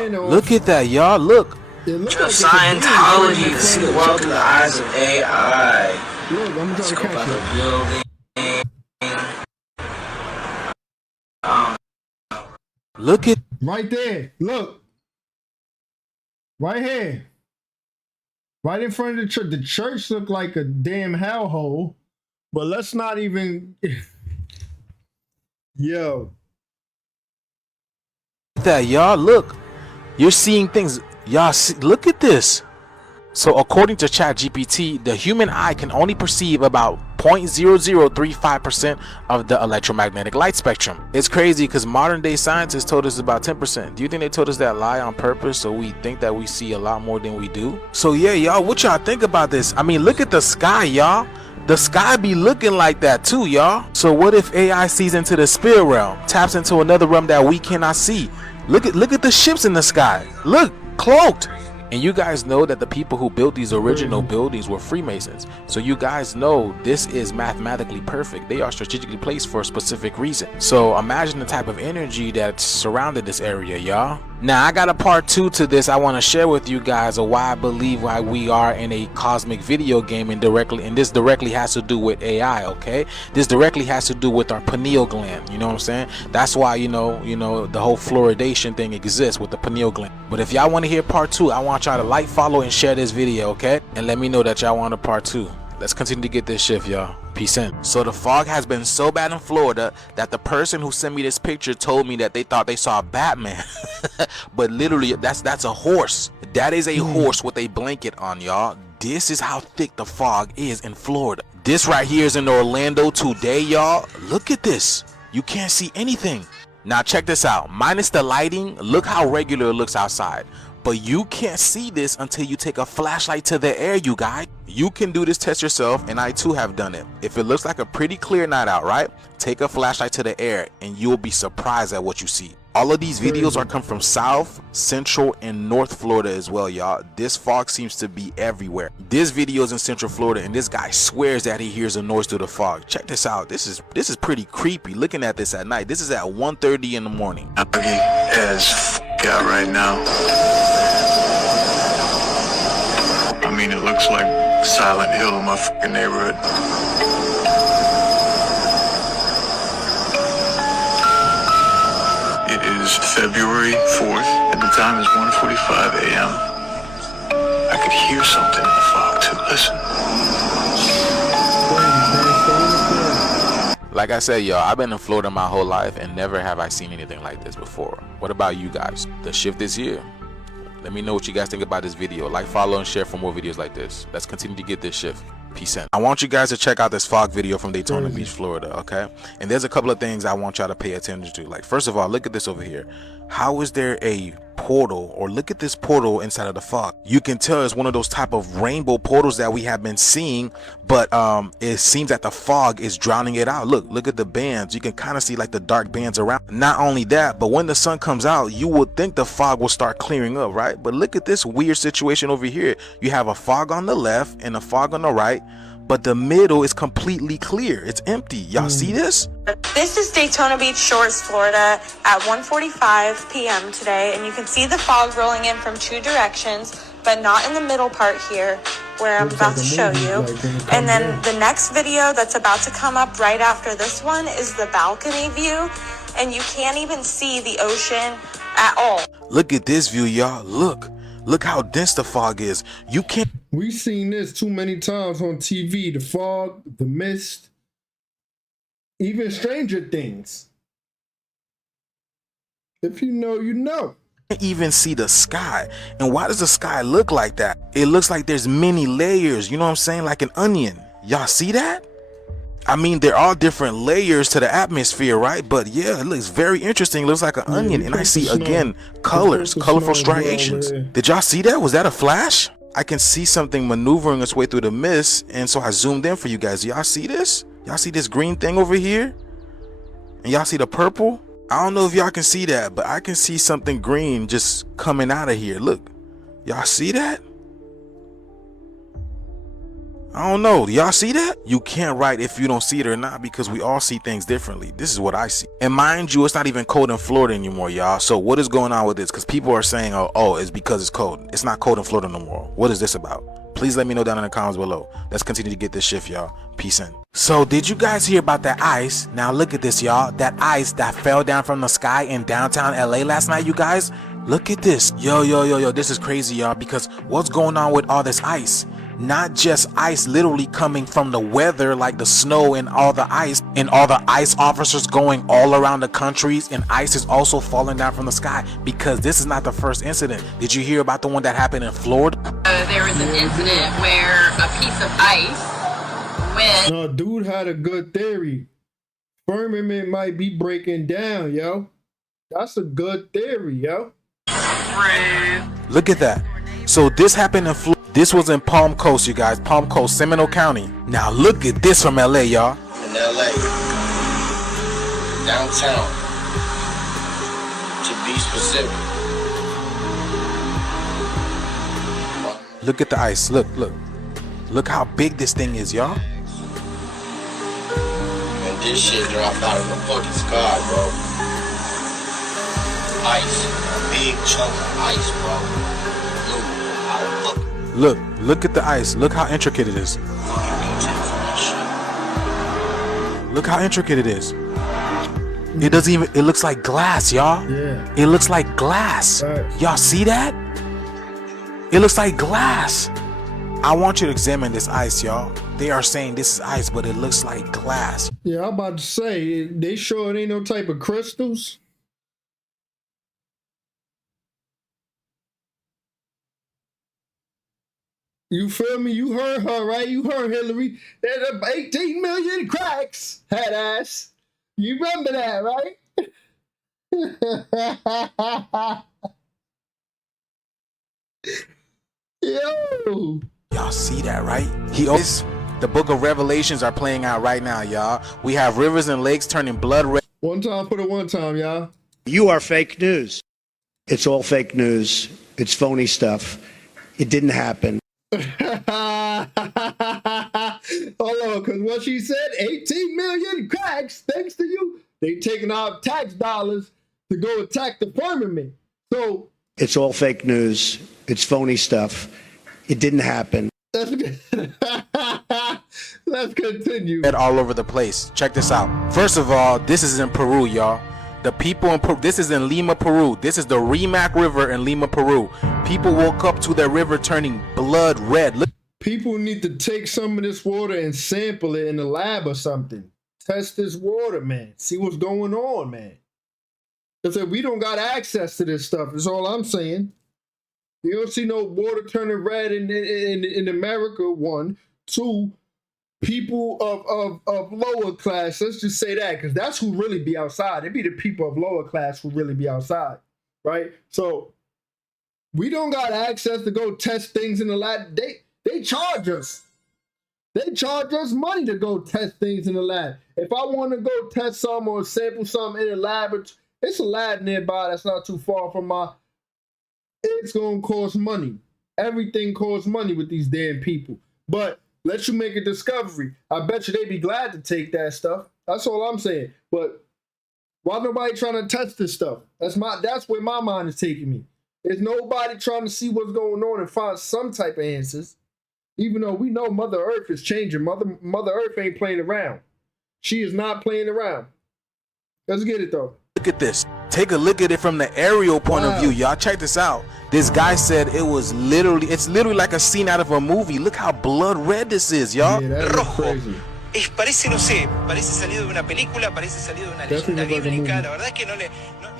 building. Look at that, y'all. Look. Church of Scientology to see the world through the eyes of AI. Look, I'm let's go by the building. Look at right there. Look. Right here. Right in front of the church. The church looked like a damn hellhole. But let's not even... Yo. that, y'all. Look. You're seeing things. Y'all see, look at this. So according to ChatGPT, the human eye can only perceive about 0.0035% of the electromagnetic light spectrum. It's crazy because modern day scientists told us about 10%. Do you think they told us that lie on purpose so we think that we see a lot more than we do? So yeah, y'all, what y'all think about this? I mean, look at the sky, y'all. The sky be looking like that too, y'all. So what if AI sees into the spirit realm, taps into another realm that we cannot see? Look at the ships in the sky. Look, cloaked. And you guys know that the people who built these original buildings were Freemasons. So you guys know this is mathematically perfect. They are strategically placed for a specific reason. So imagine the type of energy that surrounded this area, y'all. Now I got a part 2 to this I want to share with you guys of why I believe why we are in a cosmic video game, and this directly has to do with AI, okay? This directly has to do with our pineal gland, you know what I'm saying? That's why you know the whole fluoridation thing exists with the pineal gland. But if y'all want to hear part 2, I want y'all to like, follow, and share this video, okay? And let me know that y'all want a part 2. Let's continue to get this shift, y'all. Peace in. So the fog has been so bad in Florida that the person who sent me this picture told me that they thought they saw a Batman. But literally, that's a horse. That is a horse with a blanket on, y'all. This is how thick the fog is in Florida. This right here is in Orlando today, y'all. Look at this. You can't see anything. Now check this out. Minus the lighting, look how regular it looks outside. But you can't see this until you take a flashlight to the air, you guys. You can do this test yourself, and I too have done it. If it looks like a pretty clear night out, right? Take a flashlight to the air and you'll be surprised at what you see. All of these videos are come from South, Central, and North Florida as well, y'all. This fog seems to be everywhere. This video is in Central Florida, and this guy swears that he hears a noise through the fog. Check this out. This is pretty creepy looking at this at night. This is at 1:30 in the morning. As out right now. I mean, it looks like Silent Hill in my fucking neighborhood. February 4th, and the time is 1:45 a.m. I could hear something in the fog too. Listen. Like I said, y'all, I've been in Florida my whole life and never have I seen anything like this before. What about you guys? The shift is here. Let me know what you guys think about this video. Like, follow, and share for more videos like this. Let's continue to get this shift. Peace out. I want you guys to check out this fog video from Daytona Beach, Florida, okay? And there's a couple of things I want y'all to pay attention to. Like, first of all, look at this over here. How is there a portal, or look at this portal inside of the fog? You can tell it's one of those type of rainbow portals that we have been seeing, but it seems that the fog is drowning it out. Look at the bands. You can kind of see like the dark bands around. Not only that, but when the sun comes out, you would think the fog will start clearing up, right? But look at this weird situation over here. You have a fog on the left and a fog on the right, but the middle is completely clear. It's empty. Y'all see this? This is Daytona Beach Shores, Florida at 1:45 p.m. today, and you can see the fog rolling in from two directions, but not in the middle part here where I'm about to show you. And then the next video that's about to come up right after this one is the balcony view, and you can't even see the ocean at all. Look at this view, y'all. Look how dense the fog is. You can't. We've seen this too many times on TV. The fog, the mist, even Stranger Things. If you know, you know. Can't even see the sky. And why does the sky look like that? It looks like there's many layers. You know what I'm saying? Like an onion. Y'all see that? I mean, there are different layers to the atmosphere, right? But yeah, it looks very interesting. It looks like an onion. And I see, again, colors, colorful striations. Did y'all see that? Was that a flash? I can see something maneuvering its way through the mist. And so I zoomed in for you guys. Y'all see this? Y'all see this green thing over here? And y'all see the purple? I don't know if y'all can see that, but I can see something green just coming out of here. Look, y'all see that? I don't know. Do y'all see that? You can't write if you don't see it or not, because we all see things differently. This is what I see. And mind you, it's not even cold in Florida anymore, y'all. So what is going on with this? Because people are saying, oh, it's because it's cold. It's not cold in Florida no more. What is this about? Please let me know down in the comments below. Let's continue to get this shift, y'all. Peace in. So did you guys hear about that ice? Now look at this, y'all. That ice that fell down from the sky in downtown LA last night, you guys. Look at this. Yo, this is crazy, y'all, because what's going on with all this ice? Not just ice literally coming from the weather, like the snow and all the ice, and all the ice officers going all around the countries, and ice is also falling down from the sky, because this is not the first incident. Did you hear about the one that happened in Florida? There was an incident where a piece of ice went. No, dude had a good theory. Firmament might be breaking down, yo. That's a good theory, yo. Look at that. So this happened in Florida. This was in Palm Coast, you guys. Palm Coast, Seminole County. Now look at this from LA, y'all. In LA, downtown, to be specific. Look at the ice. Look how big this thing is, y'all. And this shit dropped out of the fucking sky, bro. Ice, a big chunk of ice, bro. Look at the ice. Look how intricate it is. Look how intricate it is. It doesn't even, it looks like glass, y'all. Yeah. It looks like glass. Y'all see that? It looks like glass. I want you to examine this ice, y'all. They are saying this is ice, but it looks like glass. Yeah, I'm about to say, they sure it ain't no type of crystals? You feel me? You heard her, right? You heard Hillary. There's 18 million cracks, head ass. You remember that, right? Yo. Y'all see that, right? The book of Revelations are playing out right now, y'all. We have rivers and lakes turning blood red. One time for the one time, y'all. You are fake news. It's all fake news. It's phony stuff. It didn't happen. Hold on, because what she said, 18 million cracks, thanks to you. They taking out tax dollars to go attack the firmament. So it's all fake news. It's phony stuff. It didn't happen. Let's continue. All over the place. Check this out. First of all, this is in Peru, y'all. The people in Peru, this is in Lima, Peru. This is the Rimac River in Lima, Peru. People woke up to their river turning blood red. Look. People need to take some of this water and sample it in the lab or something. Test this water, man. See what's going on, man. Because we don't got access to this stuff. That's all I'm saying. You don't see no water turning red in America, one. Two, people of lower class, let's just say that, because that's who really be outside. It be the people of lower class who really be outside, right? So we don't got access to go test things in the lab. They charge us. They charge us money to go test things in the lab. If I want to go test some or sample something in a lab, it's a lab nearby that's not too far from it's going to cost money. Everything costs money with these damn people. But let you make a discovery. I bet you they'd be glad to take that stuff. That's all I'm saying. But why nobody trying to test this stuff? That's where my mind is taking me. There's nobody trying to see what's going on and find some type of answers. Even though we know Mother Earth is changing. Mother Earth ain't playing around. She is not playing around. Let's get it though. Look at this. Take a look at it from the aerial point of view. Y'all check this out. This guy said it's literally like a scene out of a movie. Look how blood red this is, y'all. Yeah, that is crazy. Parece, no sé, parece salido de una película, parece salido de una leyenda bíblica. La verdad es que no le...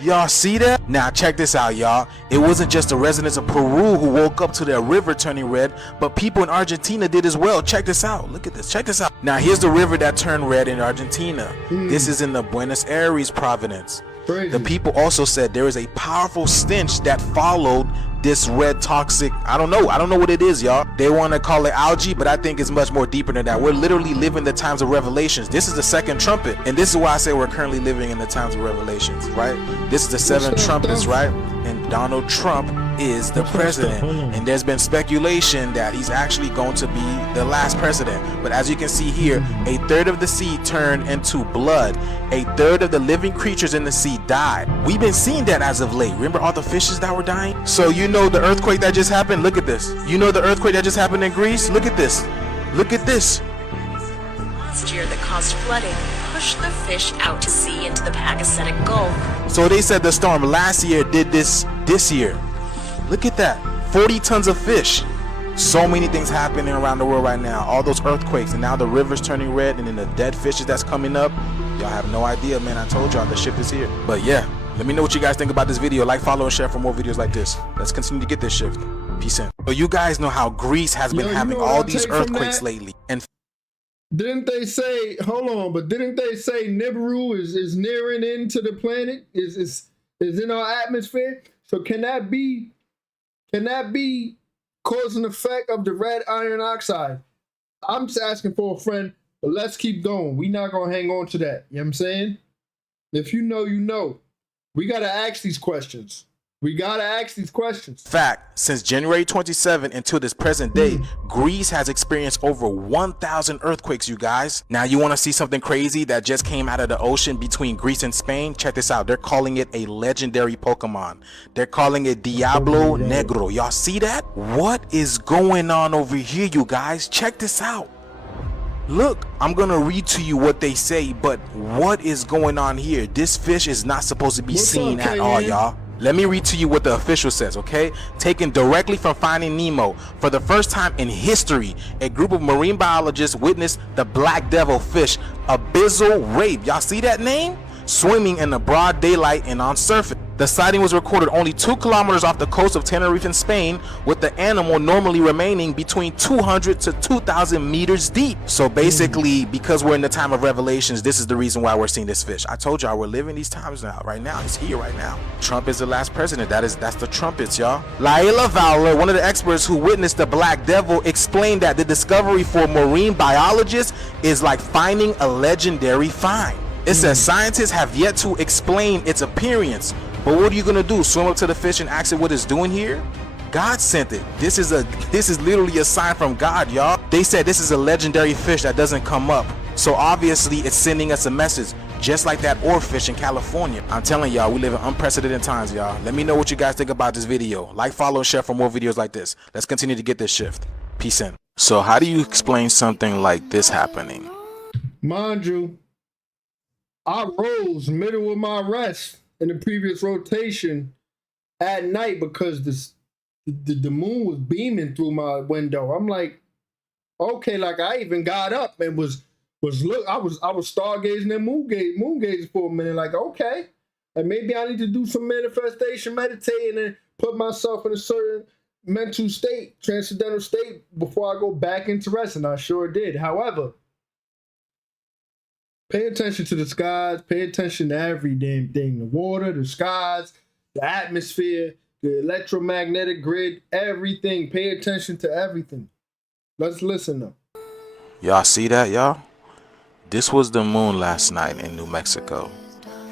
Y'all see that? Now check this out, y'all. It wasn't just the residents of Peru who woke up to their river turning red, but people in Argentina did as well. Check this out. Look at this. Check this out. Now here's the river that turned red in Argentina. This is in the Buenos Aires province. Crazy. The people also said there is a powerful stench that followed this red toxic. I don't know what it is, y'all. They want to call it algae, but I think it's much more deeper than that. We're literally living the times of revelations. This is the second trumpet, and this is why I say we're currently living in the times of revelations, right? This is the seven trumpets, right? And Donald Trump is the president, and there's been speculation that he's actually going to be the last president. But as you can see here, a third of the sea turned into blood. A third of the living creatures in the sea died. We've been seeing that as of late. Remember all the fishes that were dying? So you know the earthquake that just happened? Look at this. You know the earthquake that just happened in Greece? Look at this. Look at this. Last year that caused flooding pushed the fish out to sea into the Pagasetic Gulf. So they said the storm last year did this year. Look at that. 40 tons of fish. So many things happening around the world right now. All those earthquakes, and now the river's turning red, and then the dead fishes that's coming up. Y'all have no idea, man. I told y'all the ship is here. But yeah, let me know what you guys think about this video. Like, follow, and share for more videos like this. Let's continue to get this shift. Peace in. So you guys know how Greece has been having all these earthquakes lately. And didn't they say, hold on, but didn't they say Nibiru is nearing into the planet? Is in our atmosphere? So can that be cause and effect of the red iron oxide? I'm just asking for a friend, but let's keep going. We're not gonna hang on to that. You know what I'm saying? If you know, you know. We gotta ask these questions. We gotta ask these questions. Fact, since January 27 until this present day, Greece has experienced over 1,000 earthquakes, you guys. Now you want to see something crazy that just came out of the ocean between Greece and Spain? Check this out. They're calling it a legendary Pokemon. They're calling it Diablo Negro. Y'all see that? What is going on over here, you guys? Check this out. Look, I'm gonna read to you what they say, but what is going on here? This fish is not supposed to be seen at all, y'all. Let me read to you what the official says, okay? Taken directly from Finding Nemo. For the first time in history, a group of marine biologists witnessed the black devil fish, abyssal rape. Y'all see that name? Swimming in the broad daylight and on surface. The sighting was recorded only 2 kilometers off the coast of Tenerife in Spain, with the animal normally remaining between 200 to 2,000 meters deep. So basically, because we're in the time of revelations, this is the reason why we're seeing this fish. I told y'all we're living these times now, right now. It's here right now. Trump is the last president. That's the trumpets, y'all. Laila Fowler, one of the experts who witnessed the black devil, explained that the discovery for marine biologists is like finding a legendary find. It says scientists have yet to explain its appearance. But what are you gonna do? Swim up to the fish and ask it what it's doing here? God sent it. This is literally a sign from God, y'all. They said this is a legendary fish that doesn't come up. So obviously it's sending us a message, just like that oarfish in California. I'm telling y'all, we live in unprecedented times, y'all. Let me know what you guys think about this video. Like, follow, and share for more videos like this. Let's continue to get this shift. Peace in. So how do you explain something like this happening? Mind you, I rose middle of my rest in the previous rotation at night because the moon was beaming through my window. I'm like, okay, like I even got up and was look. I was stargazing and moon gazing for a minute. Like, okay, and maybe I need to do some manifestation, meditating, and put myself in a certain mental state, transcendental state, before I go back into rest. And I sure did. However, pay attention to the skies. Pay attention to every damn thing: the water, the skies, the atmosphere, the electromagnetic grid, everything. Pay attention to everything. Let's listen though. Y'all see that, y'all? This was the moon last night in New Mexico.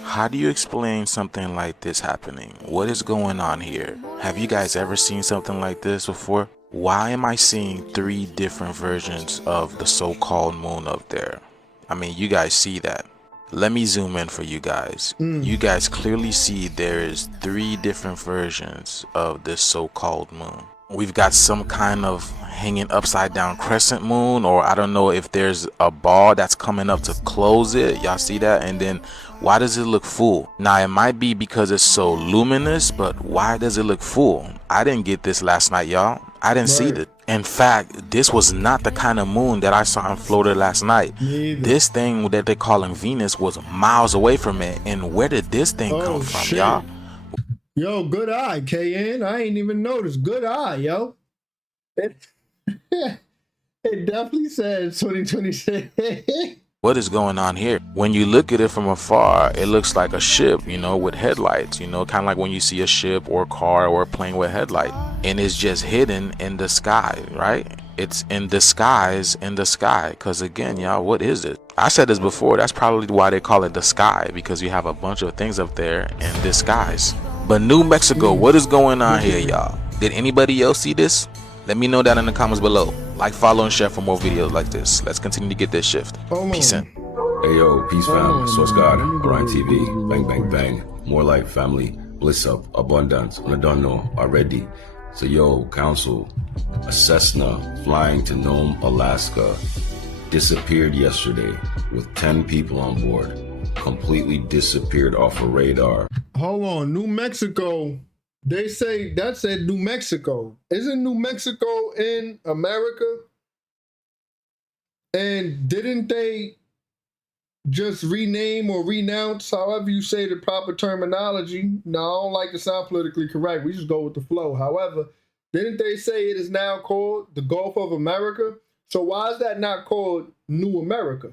How do you explain something like this happening? What is going on here? Have you guys ever seen something like this before? Why am I seeing 3 different versions of the so-called moon up there? I mean, you guys see that. Let me zoom in for you guys. You guys clearly see there is 3 different versions of this so-called moon. We've got some kind of hanging upside down crescent moon, or I don't know if there's a ball that's coming up to close it. Y'all see that? And then why does it look full? Now it might be because it's so luminous, but why does it look full? I didn't get this last night, y'all. I didn't see it. In fact, this was not the kind of moon that I saw in Florida last night. This thing that they're calling Venus was miles away from it. And where did this thing come from, y'all? Yo, good eye, KN. I ain't even noticed. Good eye, yo. It definitely says 2026. What is going on here? When you look at it from afar, it looks like a ship, you know, with headlights, you know, kind of like when you see a ship or a car or a plane with headlight, and it's just hidden in the sky, right? It's in disguise in the sky. Because again, y'all, what is it? I said this before. That's probably why they call it the sky, because you have a bunch of things up there in disguise. But New Mexico, what is going on here, y'all? Did anybody else see this? Let me know down in the comments below. Like, follow, and share for more videos like this. Let's continue to get this shift. Peace in. Hey yo, peace fam, Source God, Grind TV, bang bang bang, more life, family, bliss up, abundance, I don't know already. So yo, council, a Cessna flying to Nome, Alaska, disappeared yesterday with 10 people on board. Completely disappeared off of radar. Hold on, New Mexico. They say that said New Mexico. Isn't New Mexico in America? And didn't they just rename or renounce, however you say the proper terminology? No, I don't like to sound politically correct. We just go with the flow. However, didn't they say it is now called the Gulf of America? So why is that not called New America?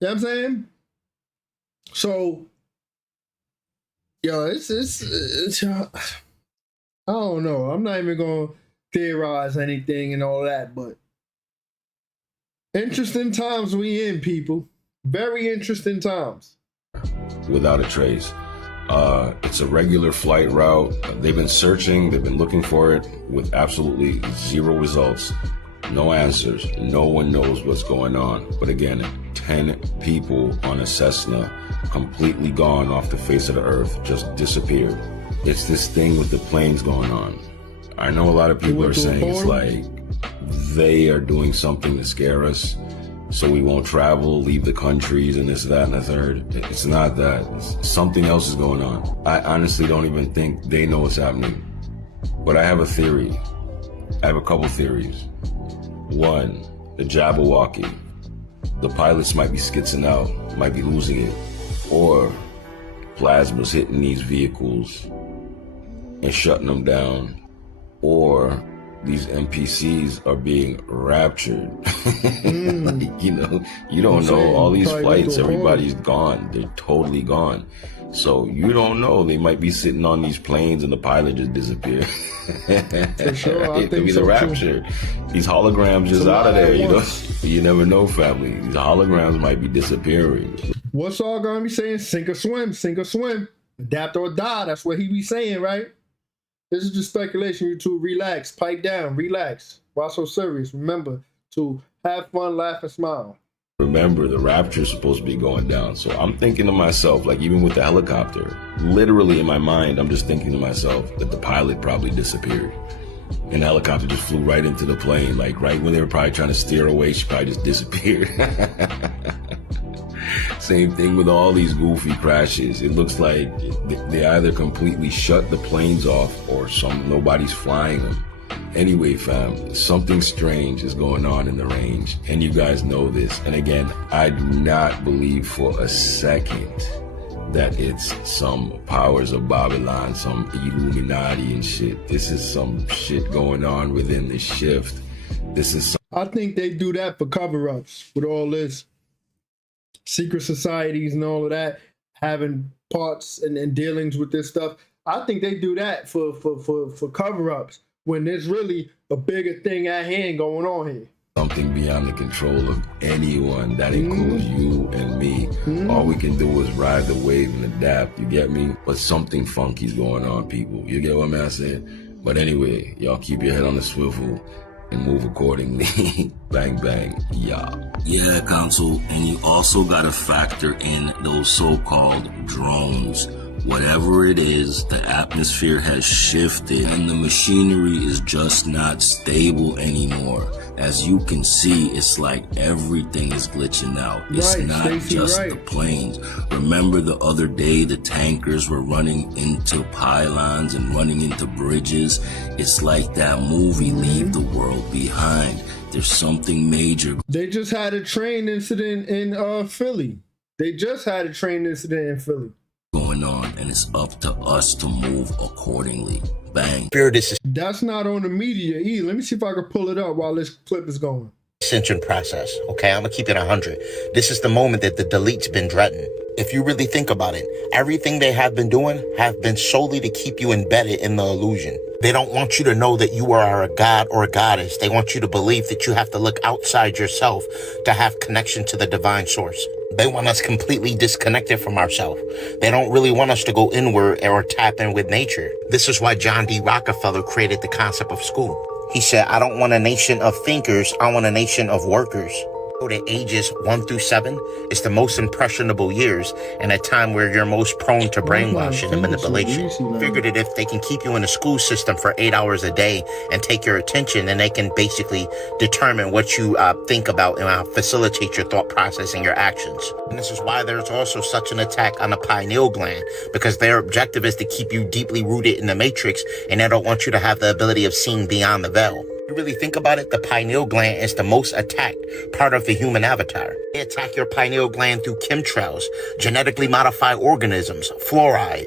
You know what I'm saying? So, yo, it's I don't know. I'm not even going to theorize anything and all that, but interesting times we in, people. Very interesting times. Without a trace. It's a regular flight route. They've been searching, they've been looking for it with absolutely zero results. No answers. No one knows what's going on. But again, 10 people on a Cessna, completely gone off the face of the earth, just disappeared. It's this thing with the planes going on. I know a lot of people are saying it's like they are doing something to scare us, so we won't travel, leave the countries, and this, that, and the third. It's not that. Something else is going on. I honestly don't even think they know what's happening. But I have a theory. I have a couple theories. One, the Jabberwocky. The pilots might be skitzing out, might be losing it. Or plasma's hitting these vehicles and shutting them down. Or these NPCs are being raptured. Like, you know, you don't know. All these flights, everybody's gone. They're totally gone. So you don't know. They might be sitting on these planes and the pilot just disappeared. For sure, it could be the rapture. These holograms just out of there, you know. You never know, family. These holograms might be disappearing. What's all gonna be saying? Sink or swim, sink or swim. Adapt or die. That's what he be saying, right? This is just speculation. You two relax, pipe down, relax. Why so serious? Remember to have fun, laugh, and smile. Remember, the rapture's supposed to be going down. So I'm thinking to myself, like even with the helicopter, literally in my mind, I'm just thinking to myself that the pilot probably disappeared. And the helicopter just flew right into the plane. Like right when they were probably trying to steer away, she probably just disappeared. Same thing with all these goofy crashes. It looks like they either completely shut the planes off or nobody's flying them. Anyway, fam, something strange is going on in the range, and you guys know this. And again, I do not believe for a second that it's some powers of Babylon, some Illuminati and shit. This is some shit going on within the shift. I think they do that for cover-ups with all this secret societies and all of that, having parts and dealings with this stuff. I think they do that for cover-ups when there's really a bigger thing at hand going on here. Something beyond the control of anyone, that includes you and me. All we can do is ride the wave and adapt, you get me? But something funky's going on, people. You get what I'm saying? But anyway, y'all keep your head on the swivel and move accordingly. Bang, bang, yeah. Yeah, Council, and you also gotta factor in those so-called drones. Whatever it is, the atmosphere has shifted and the machinery is just not stable anymore. As you can see, it's like everything is glitching out. It's not just the planes. Remember the other day the tankers were running into pylons and running into bridges? It's like that movie, Leave the World Behind. There's something major. They just had a train incident in Philly. Going on, and it's up to us to move accordingly. Bang. That's not on the media either. Let me see if I can pull it up while this clip is going. Ascension process. Okay, I'm gonna keep it 100. This is the moment that the delete's been dreading. If you really think about it, everything they have been doing have been solely to keep you embedded in the illusion. They don't want you to know that you are a god or a goddess. They want you to believe that you have to look outside yourself to have connection to the divine source. They want us completely disconnected from ourselves. They don't really want us to go inward or tap in with nature. This is why John D. Rockefeller created the concept of school. He said, I don't want a nation of thinkers, I want a nation of workers. The ages 1 through 7 is the most impressionable years and a time where you're most prone to brainwashing and manipulation. Figured that if they can keep you in the school system for 8 hours a day and take your attention, then they can basically determine what you think about and facilitate your thought process and your actions. And this is why there's also such an attack on the pineal gland, because their objective is to keep you deeply rooted in the matrix, and they don't want you to have the ability of seeing beyond the veil. You really think about it, the pineal gland is the most attacked part of the human avatar. They attack your pineal gland through chemtrails, genetically modified organisms, fluoride.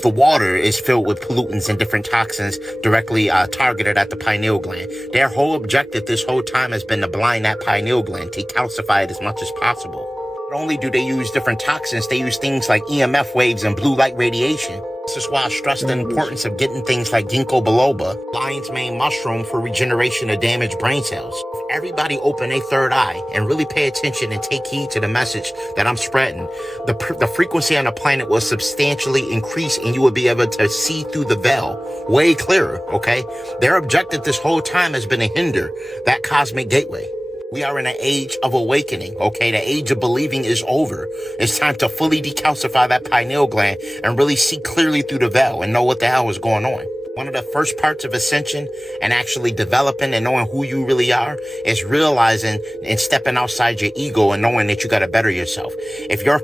The water is filled with pollutants and different toxins directly targeted at the pineal gland. Their whole objective this whole time has been to blind that pineal gland, to calcify it as much as possible. Not only do they use different toxins, they use things like EMF waves and blue light radiation. This is why I stress the importance of getting things like ginkgo biloba, lion's mane mushroom, for regeneration of damaged brain cells. If everybody open a third eye and really pay attention and take heed to the message that I'm spreading, the frequency on the planet will substantially increase and you will be able to see through the veil way clearer, okay? Their objective this whole time has been to hinder that cosmic gateway. We are in an age of awakening, okay? The age of believing is over. It's time to fully decalcify that pineal gland and really see clearly through the veil and know what the hell is going on. One of the first parts of ascension and actually developing and knowing who you really are is realizing and stepping outside your ego and knowing that you got to better yourself. If your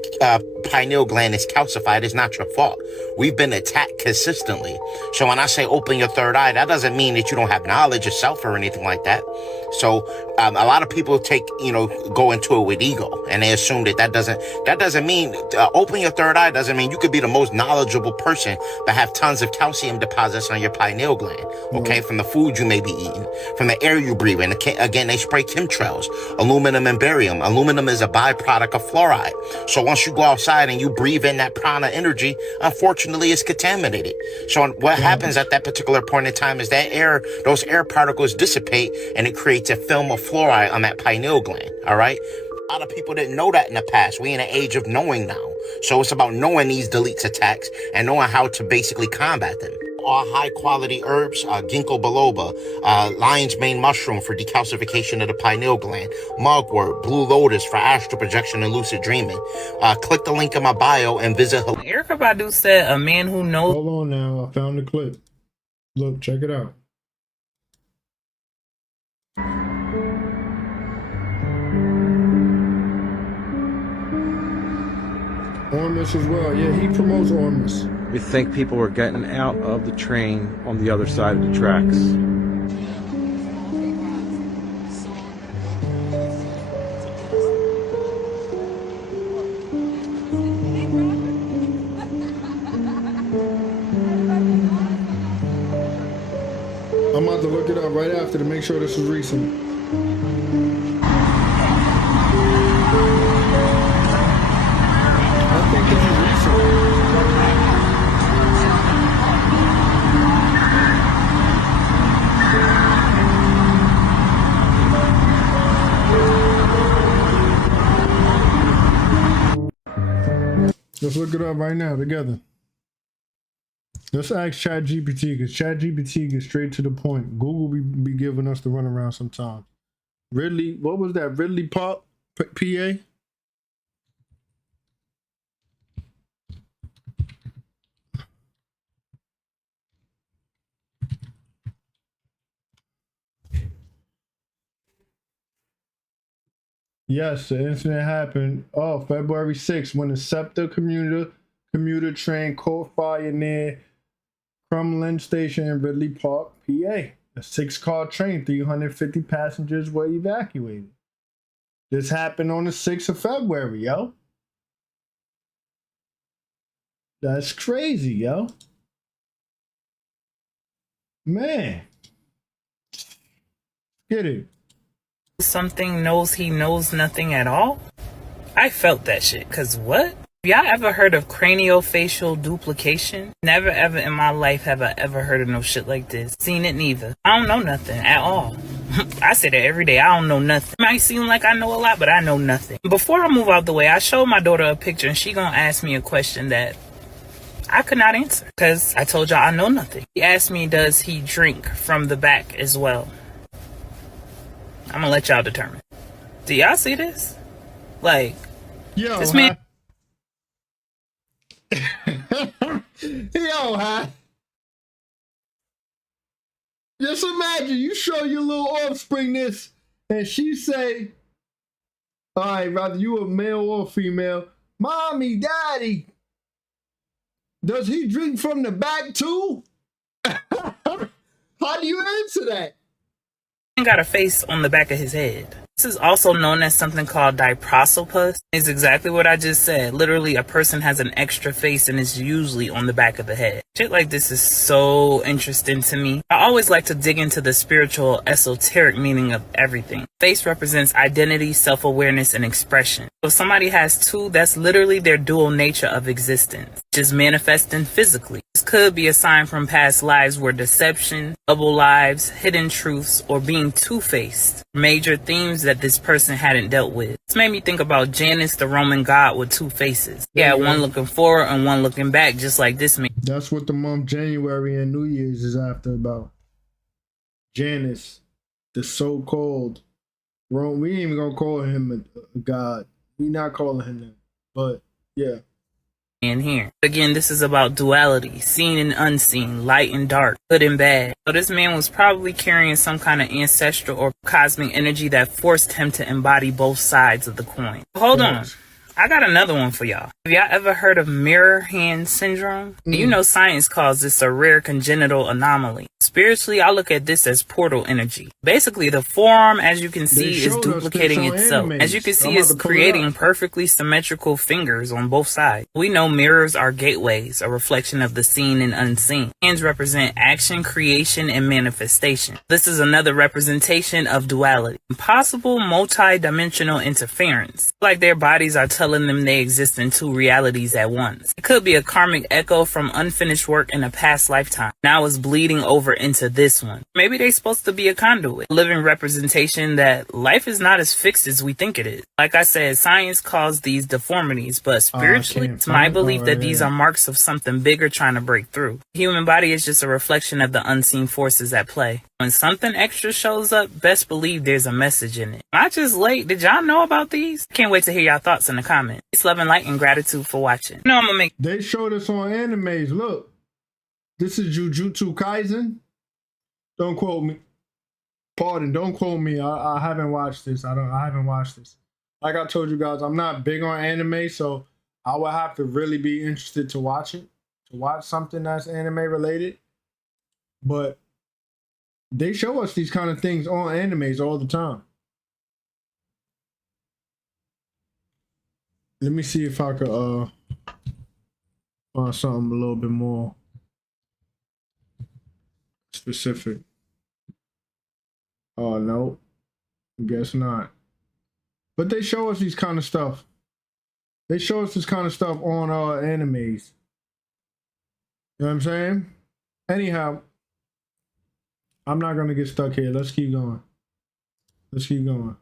pineal gland is calcified, it's not your fault. We've been attacked consistently. So when I say open your third eye, that doesn't mean that you don't have knowledge of self or anything like that. So a lot of people go into it with ego and they assume that doesn't mean open your third eye doesn't mean you could be the most knowledgeable person but have tons of calcium deposits on your pineal gland, okay, from the food you may be eating, from the air you breathe in. Again, they spray chemtrails, aluminum and barium. Aluminum is a byproduct of fluoride. So once you go outside and you breathe in that prana energy, unfortunately, it's contaminated. So what happens at that particular point in time is that those air particles dissipate and it creates a film of fluoride on that pineal gland, all right? A lot of people didn't know that in the past. We're in an age of knowing now. So it's about knowing these deletes attacks and knowing how to basically combat them. All high quality herbs, ginkgo biloba, lion's mane mushroom for decalcification of the pineal gland, mugwort, blue lotus for astral projection and lucid dreaming. Click the link in my bio and visit her. Erykah Badu said a man who knows. Hold on now, I found the clip. Look, check it out. Ormus as well. Yeah, he promotes Ormus. We think people were getting out of the train on the other side of the tracks. I'm about to look it up right after to make sure this is recent. I think this is recent. Let's look it up right now together. Let's ask ChatGPT, because ChatGPT gets straight to the point. Google be giving us the runaround sometimes. Ridley, what was that? Ridley Pop, PA? Yes, the incident happened. Oh, February 6th, when the SEPTA commuter train caught fire near Crumlin Station in Ridley Park, PA. A 6-car train, 350 passengers were evacuated. This happened on the 6th of February, yo. That's crazy, yo. Man. Get it. Something knows he knows nothing at all? I felt that shit, cause what? Y'all ever heard of craniofacial duplication? Never ever in my life have I ever heard of no shit like this. Seen it neither. I don't know nothing at all. I say that every day. I don't know nothing. It might seem like I know a lot, but I know nothing. Before I move out the way, I showed my daughter a picture and she gonna ask me a question that I could not answer, cause I told y'all I know nothing. He asked me, does he drink from the back as well? I'm gonna let y'all determine. Do y'all see this? Like, yo, this man. Yo, huh? Just imagine you show your little offspring this, and she say, "All right, rather you a male or female, mommy, daddy, does he drink from the back too?" How do you answer that? Got a face on the back of his head. This is also known as something called diprosopus. It's exactly what I just said. Literally, a person has an extra face and it's usually on the back of the head. Shit like this is so interesting to me. I always like to dig into the spiritual, esoteric meaning of everything. Face represents identity, self-awareness, and expression. If somebody has two, that's literally their dual nature of existence, just manifesting physically. This could be a sign from past lives where deception, double lives, hidden truths, or being two-faced. Major themes that this person hadn't dealt with. This made me think about Janus, the Roman god with two faces. Yeah, one looking forward and one looking back, just like this man. That's what the month January and New Year's is after about. Janus, the so-called Rome. We ain't even gonna call him a god. We not calling him that. But yeah. In here. Again, this is about duality, seen and unseen, light and dark, good and bad. So this man was probably carrying some kind of ancestral or cosmic energy that forced him to embody both sides of the coin. Hold on. I got another one for y'all. Have y'all ever heard of mirror hand syndrome? You know science calls this a rare congenital anomaly. Spiritually, I look at this as portal energy. Basically, the forearm, as you can see, is duplicating itself. As you can see, it's creating perfectly symmetrical fingers on both sides. We know mirrors are gateways, a reflection of the seen and unseen. Hands represent action, creation, and manifestation. This is another representation of duality. Possible multi-dimensional interference. Like their bodies are telling them they exist in two realities at once. It could be a karmic echo from unfinished work in a past lifetime. Now it's bleeding over into this one. Maybe they're supposed to be a conduit, a living representation that life is not as fixed as we think it is. Like I said, science calls these deformities, but spiritually, it's my belief that these are marks of something bigger trying to break through. The human body is just a reflection of the unseen forces at play. When something extra shows up, best believe there's a message in it. Not just late. Did y'all know about these? Can't wait to hear y'all thoughts in the comments. Peace, love, and light, and gratitude for watching. No, I'm gonna make. They showed us on animes. Look, this is Jujutsu Kaisen. Don't quote me. Pardon, don't quote me. I haven't watched this. I haven't watched this. Like I told you guys, I'm not big on anime, so I would have to really be interested to watch it, to watch something that's anime related. But they show us these kind of things on animes all the time. Let me see if I could find something a little bit more specific. Oh, no. Guess not. But they show us these kind of stuff. They show us this kind of stuff on animes. You know what I'm saying? Anyhow, I'm not going to get stuck here. Let's keep going. Let's keep going.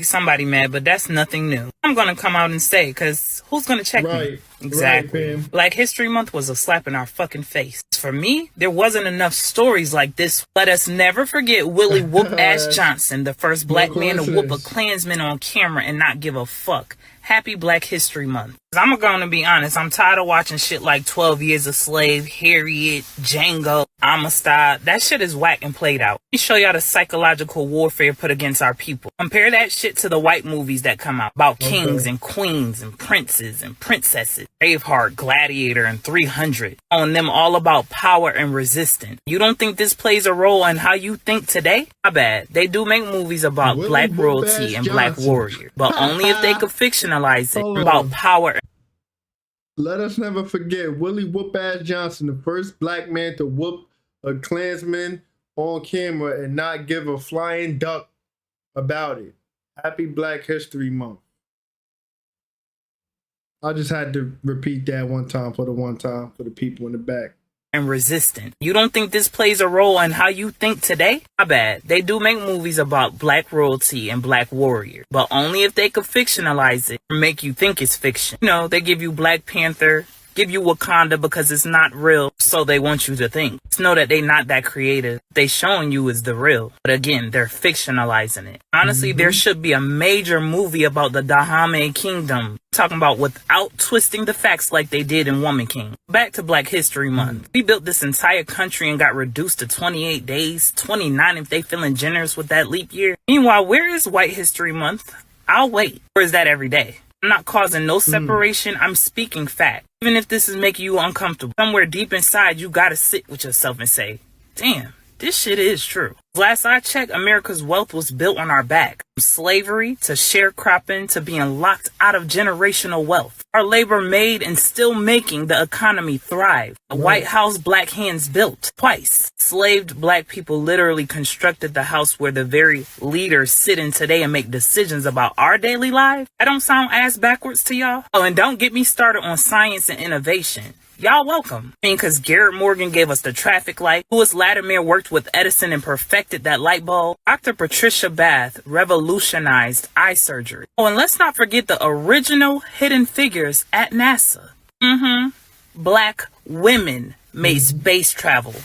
Somebody mad, but that's nothing new. I'm gonna come out and say, because who's gonna check me? Exactly. Right, Black History Month was a slap in our fucking face. For me, there wasn't enough stories like this. Let us never forget Willie Whoop-Ass Johnson, the first black man to whoop a Klansman on camera and not give a fuck. Happy Black History Month. I'm gonna be honest, I'm tired of watching shit like 12 Years a Slave, Harriet, Django, Amistad. That shit is whack and played out. Let me show y'all the psychological warfare put against our people. Compare that shit to the white movies that come out about kings and queens and princes and princesses. Braveheart, Gladiator, and 300. On them all about power and resistance. You don't think this plays a role in how you think today? My bad. They do make movies about black royalty and black warrior, but only if they could fictionalize it about power. Let us never forget Willie Whoop-Ass Johnson, the first black man to whoop a Klansman on camera and not give a flying duck about it. Happy Black History Month. I just had to repeat that one time for the people in the back. And resistant. You don't think this plays a role in how you think today? My bad. They do make movies about black royalty and black warrior, but only if they could fictionalize it or make you think it's fiction. You know, they give you Black Panther, give you Wakanda because it's not real, so they want you to think. Just know that they not that creative. They showing you is the real, but again, they're fictionalizing it. Honestly, there should be a major movie about the Dahomey Kingdom, talking about without twisting the facts like they did in Woman King. Back to Black History Month. We built this entire country and got reduced to 28 days, 29 if they feeling generous with that leap year. Meanwhile, where is White History Month? I'll wait. Or is that every day? I'm not causing no separation. I'm speaking fact. Even if this is making you uncomfortable, somewhere deep inside, you gotta sit with yourself and say, damn, this shit is true. Last I checked, America's wealth was built on our back. From slavery to sharecropping to being locked out of generational wealth. Our labor made and still making the economy thrive. The White House black hands built twice. Enslaved black people literally constructed the house where the very leaders sit in today and make decisions about our daily lives. That don't sound ass backwards to y'all? Oh, and don't get me started on science and innovation. Y'all welcome. I mean, because Garrett Morgan gave us the traffic light. Louis Latimer worked with Edison and perfected that light bulb. Dr. Patricia Bath revolutionized eye surgery. Oh, and let's not forget the original hidden figures at NASA. Black women made space travel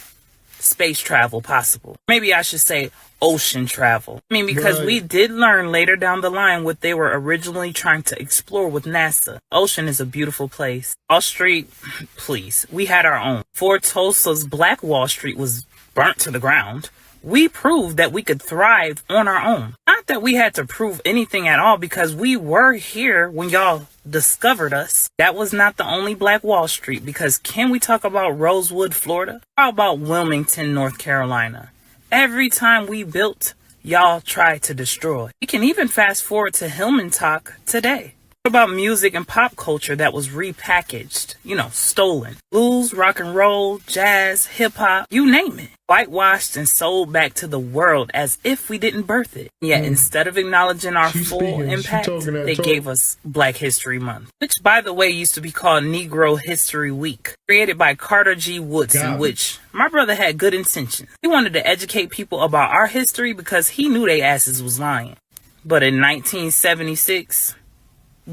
possible. Maybe I should say ocean travel. I mean, because we did learn later down the line what they were originally trying to explore with NASA. Ocean is a beautiful place. Wall Street, please, we had our own. Before Tulsa's Black Wall Street was burnt to the ground, we proved that we could thrive on our own. Not that we had to prove anything at all, because we were here when y'all discovered us. That was not the only Black Wall Street, because can we talk about Rosewood, Florida? How about Wilmington, North Carolina? Every time we built, y'all tried to destroy. We can even fast forward to Hillman Talk today. What about music and pop culture that was repackaged, stolen? Blues, rock and roll, jazz, hip hop, you name it. Whitewashed and sold back to the world as if we didn't birth it. Yet instead of acknowledging our full impact, they gave us Black History Month, which by the way used to be called Negro History Week, created by Carter G. Woodson, which my brother had good intentions. He wanted to educate people about our history because he knew they asses was lying. But in 1976...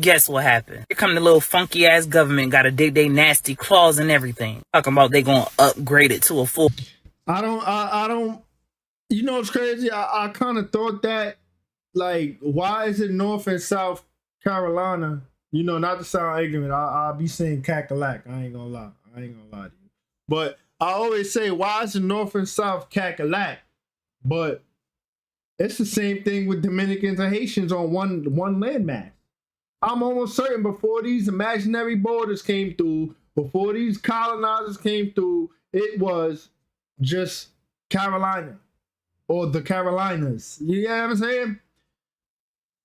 guess what happened? Here come the little funky ass government, gotta dig they nasty claws and everything. Talking about they gonna upgrade it to a full. I don't. You know what's crazy? I kind of thought that, like, why is it North and South Carolina? Not to sound ignorant, I'll be saying cackalack. I ain't gonna lie to you. But I always say, why is it North and South cackalack? But it's the same thing with Dominicans and Haitians on one landmass. I'm almost certain before these imaginary borders came through, before these colonizers came through, it was just Carolina or the Carolinas. You know what I'm saying?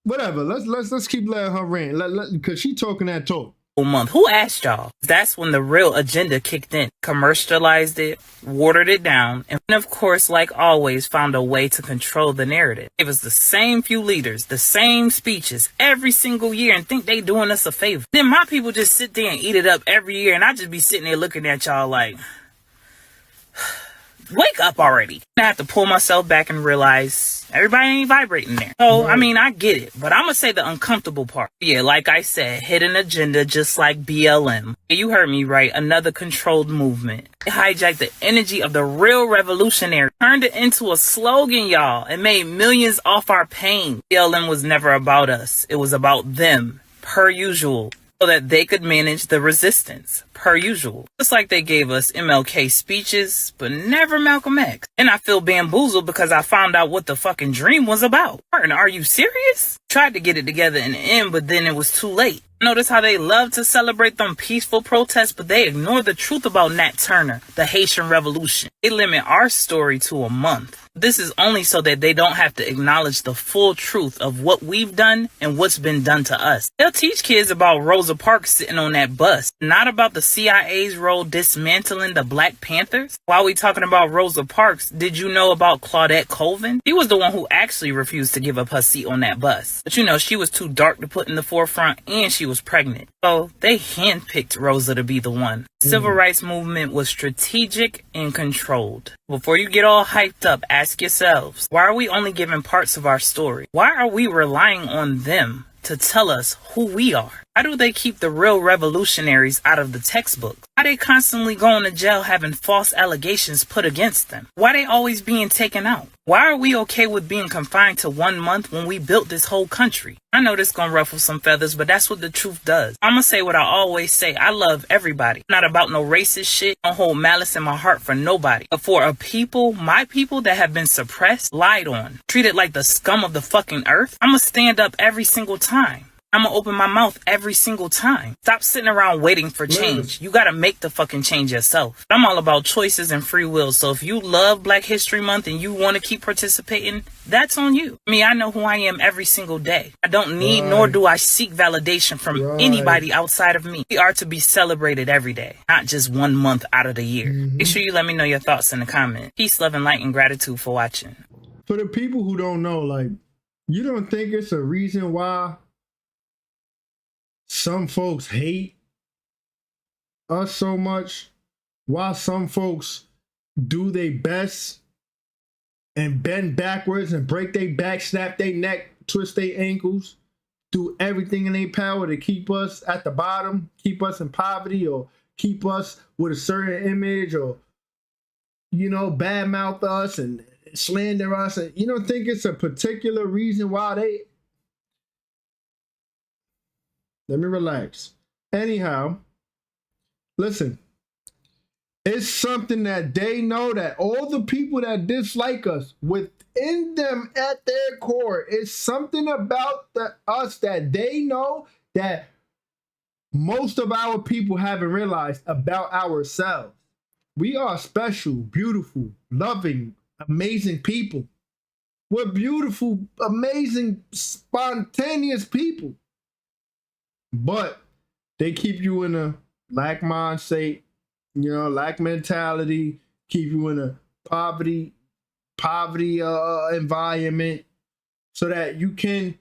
Whatever. Let's keep letting her rant. Because she talking that talk. Month. Who asked y'all? That's when the real agenda kicked in. Commercialized it, watered it down, and of course, like always, found a way to control the narrative. It was the same few leaders, the same speeches every single year, and think they doing us a favor. Then my people just sit there and eat it up every year, and I just be sitting there looking at y'all like, wake up already. I have to pull myself back and realize everybody ain't vibrating there. So, I mean, I get it, but I'm going to say the uncomfortable part. Yeah, like I said, hidden agenda just like BLM. You heard me right, another controlled movement. It hijacked the energy of the real revolutionary, turned it into a slogan, y'all, and made millions off our pain. BLM was never about us. It was about them, per usual, so that they could manage the resistance, per usual. Just like they gave us MLK speeches, but never Malcolm X. And I feel bamboozled because I found out what the fucking dream was about. Martin, are you serious? Tried to get it together in the end, but then it was too late. Notice how they love to celebrate them peaceful protests, but they ignore the truth about Nat Turner, the Haitian Revolution. They limit our story to a month. This is only so that they don't have to acknowledge the full truth of what we've done and what's been done to us. They'll teach kids about Rosa Parks sitting on that bus, not about the CIA's role dismantling the Black Panthers. While we talking about Rosa Parks, did you know about Claudette Colvin? She was the one who actually refused to give up her seat on that bus. But you know, she was too dark to put in the forefront, and she was pregnant. So they handpicked Rosa to be the one. Civil rights movement was strategic and controlled. Before you get all hyped up, ask yourselves, why are we only giving parts of our story? Why are we relying on them to tell us who we are? Why do they keep the real revolutionaries out of the textbooks? Why they constantly going to jail having false allegations put against them? Why they always being taken out? Why are we okay with being confined to 1 month when we built this whole country? I know this gonna ruffle some feathers, but that's what the truth does. I'm gonna say what I always say. I love everybody. Not about no racist shit. I don't hold malice in my heart for nobody. But for a people, my people that have been suppressed, lied on, treated like the scum of the fucking earth, I'm gonna stand up every single time. I'm gonna open my mouth every single time. Stop sitting around waiting for change. You gotta make the fucking change yourself. I'm all about choices and free will. So if you love Black History Month and you want to keep participating, that's on you. I mean, I know who I am every single day. I don't need nor do I seek validation from anybody outside of me. We are to be celebrated every day, not just 1 month out of the year. Make sure you let me know your thoughts in the comments. Peace, love, and light, and gratitude for watching. For the people who don't know, like, you don't think it's a reason why some folks hate us so much? Why some folks do their best and bend backwards and break their back, snap their neck, twist their ankles, do everything in their power to keep us at the bottom, keep us in poverty, or keep us with a certain image, or, you know, badmouth us and slander us? And you don't think it's a particular reason why they... Let me relax. Anyhow, listen, it's something that they know, that all the people that dislike us, within them at their core, it's something about us that they know that most of our people haven't realized about ourselves. We are special, beautiful, loving, amazing people. We're beautiful, amazing, spontaneous people. But they keep you in a lack mindset, you know, lack mentality, keep you in a poverty environment, so that you can,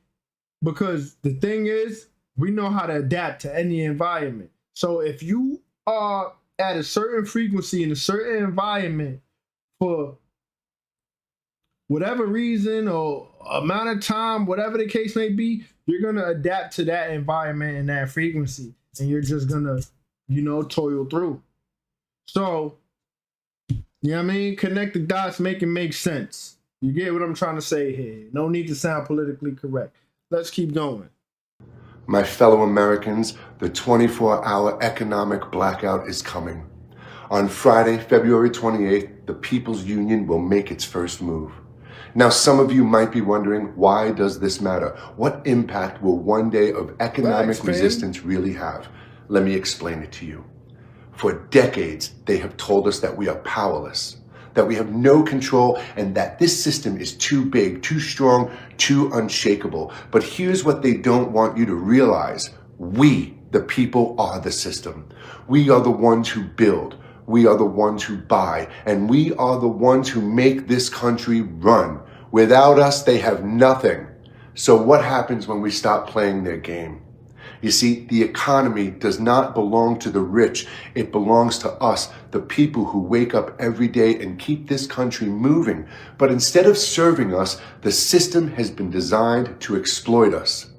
because the thing is, we know how to adapt to any environment. So if you are at a certain frequency in a certain environment for whatever reason or amount of time, whatever the case may be, you're going to adapt to that environment and that frequency. And you're just going to, you know, toil through. So, you know what I mean? Connect the dots, make it make sense. You get what I'm trying to say here. No need to sound politically correct. Let's keep going. My fellow Americans, the 24-hour economic blackout is coming. On Friday, February 28th, the People's Union will make its first move. Now, some of you might be wondering, why does this matter? What impact will one day of economic resistance really have? Let me explain it to you. For decades, they have told us that we are powerless, that we have no control, and that this system is too big, too strong, too unshakable. But here's what they don't want you to realize. We, the people, are the system. We are the ones who build. We are the ones who buy. And we are the ones who make this country run. Without us, they have nothing. So what happens when we stop playing their game? You see, the economy does not belong to the rich. It belongs to us, the people who wake up every day and keep this country moving. But instead of serving us, the system has been designed to exploit us.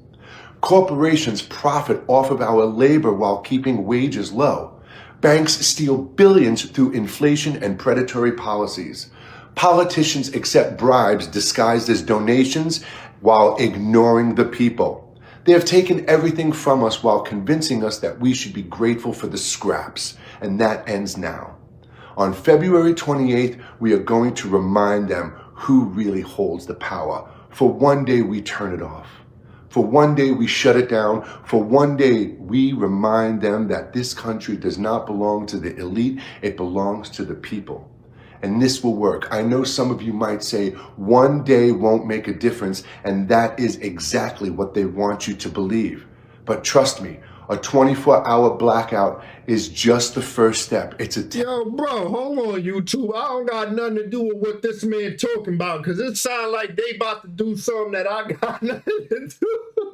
Corporations profit off of our labor while keeping wages low. Banks steal billions through inflation and predatory policies. Politicians accept bribes disguised as donations while ignoring the people. They have taken everything from us while convincing us that we should be grateful for the scraps, and that ends now. On February 28th, we are going to remind them who really holds the power. For one day we turn it off. For one day we shut it down. For one day we remind them that this country does not belong to the elite, it belongs to the people. And this will work. I know some of you might say one day won't make a difference, and that is exactly what they want you to believe. But trust me, a 24-hour blackout is just the first step. It's a Yo, bro, hold on, YouTube. I don't got nothing to do with what this man talking about, because it sounds like they about to do something that I got nothing to do.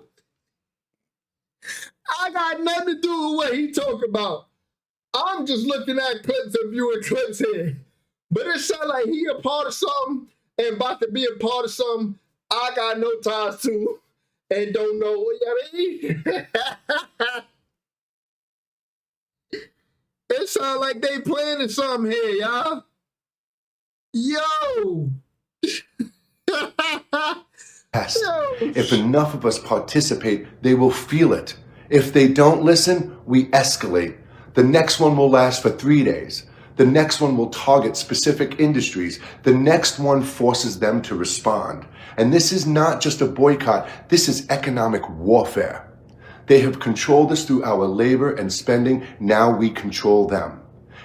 I got nothing to do with what he talking about. I'm just looking at clips and viewing clips here. But it sounds like he a part of something and about to be a part of something I got no ties to and don't know what I mean. It sounds like they planning something here, y'all. Yo! test. If enough of us participate, they will feel it. If they don't listen, we escalate. The next one will last for 3 days. The next one will target specific industries. The next one forces them to respond. And this is not just a boycott. This is economic warfare. They have controlled us through our labor and spending. Now we control them.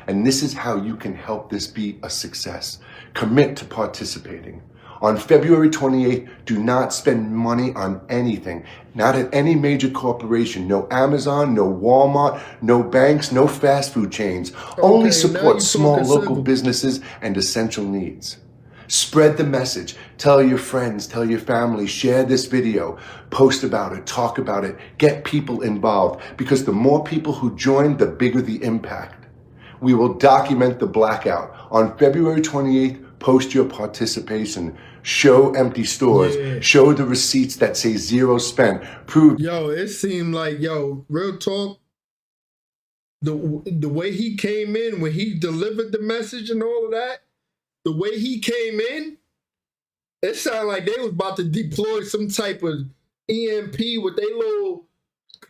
And this is how you can help this be a success. Commit to participating. On February 28th, do not spend money on anything. Not at any major corporation. No Amazon, no Walmart, no banks, no fast food chains. Only support small local businesses and essential needs. Spread the message. Tell your friends, tell your family, share this video, post about it, talk about it, get people involved, because the more people who join, the bigger the impact. We will document the blackout. On February 28th, post your participation. Show empty stores. Show the receipts that say zero spent. Prove. Yo, it seemed like, yo, real talk, the way he came in, when he delivered the message and all of that, the way he came in, it sounded like they was about to deploy some type of EMP with their little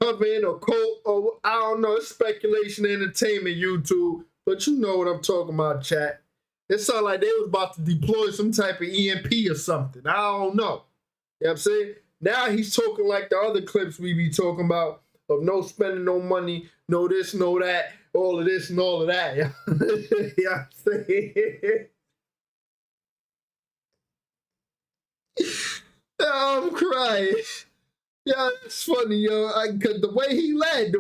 coven or cult, or I don't know, it's speculation entertainment, YouTube, but you know what I'm talking about, chat. It sounded like they was about to deploy some type of EMP or something. I don't know. You know what I'm saying? Now he's talking like the other clips we be talking about of no spending no money, no this, no that, all of this and all of that. You know what I'm saying? I'm crying. Yeah, it's funny, yo. Cause the way he led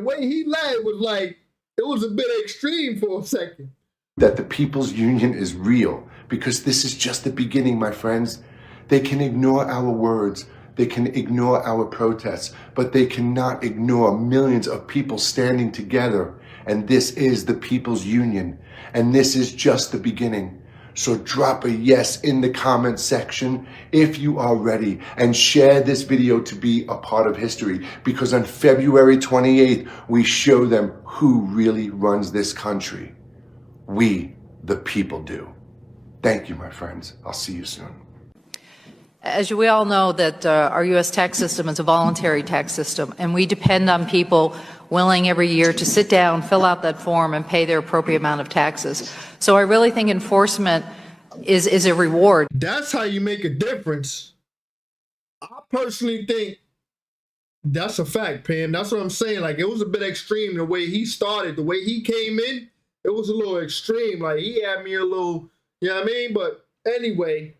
was like, it was a bit extreme for a second. That the People's Union is real, because this is just the beginning, my friends. They can ignore our words, they can ignore our protests, but they cannot ignore millions of people standing together. And this is the People's Union, and this is just the beginning. So drop a yes in the comment section if you are ready, and share this video to be a part of history, because on February 28th, we show them who really runs this country. We, the people, do. Thank you, my friends. I'll see you soon. As we all know, that our U.S. tax system is a voluntary tax system, and we depend on people willing every year to sit down, fill out that form, and pay their appropriate amount of taxes. So I really think enforcement is a reward. That's how you make a difference. I personally think that's a fact, Pam. That's what I'm saying. Like, it was a bit extreme the way he started, the way he came in. It was a little extreme. Like, he had me a little, you know what I mean? But anyway,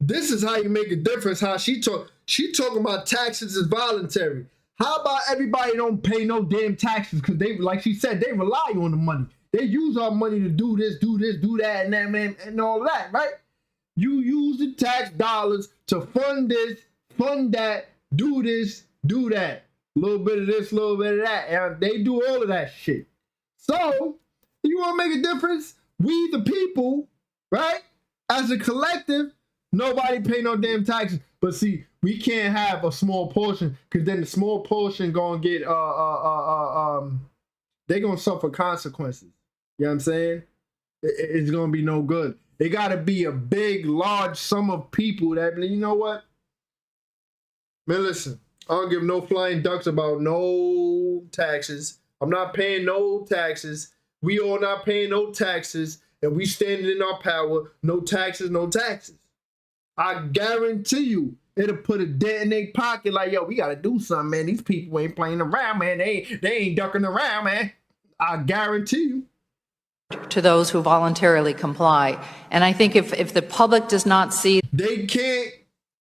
this is how you make a difference. How she talking about taxes is voluntary. How about everybody don't pay no damn taxes? Because they, like she said, they rely on the money. They use our money to do this, do that, and that, man, and all that, right? You use the tax dollars to fund this, fund that, do this, do that. A little bit of this, a little bit of that. And they do all of that shit. So, you want to make a difference? We, the people, right? As a collective, nobody pay no damn taxes. But see, we can't have a small portion, because then the small portion gonna get they gonna suffer consequences. You know what I'm saying? It's gonna be no good. It gotta be a big, large sum of people that, you know what? Man, listen, I don't give no flying ducks about no taxes. I'm not paying no taxes. We all not paying no taxes, and we standing in our power. No taxes, no taxes. I guarantee you, it'll put a dent in their pocket. Like, yo, we gotta do something, man. These people ain't playing around, man. They ain't ducking around, man. I guarantee you. To those who voluntarily comply. And I think if the public does not see, they can't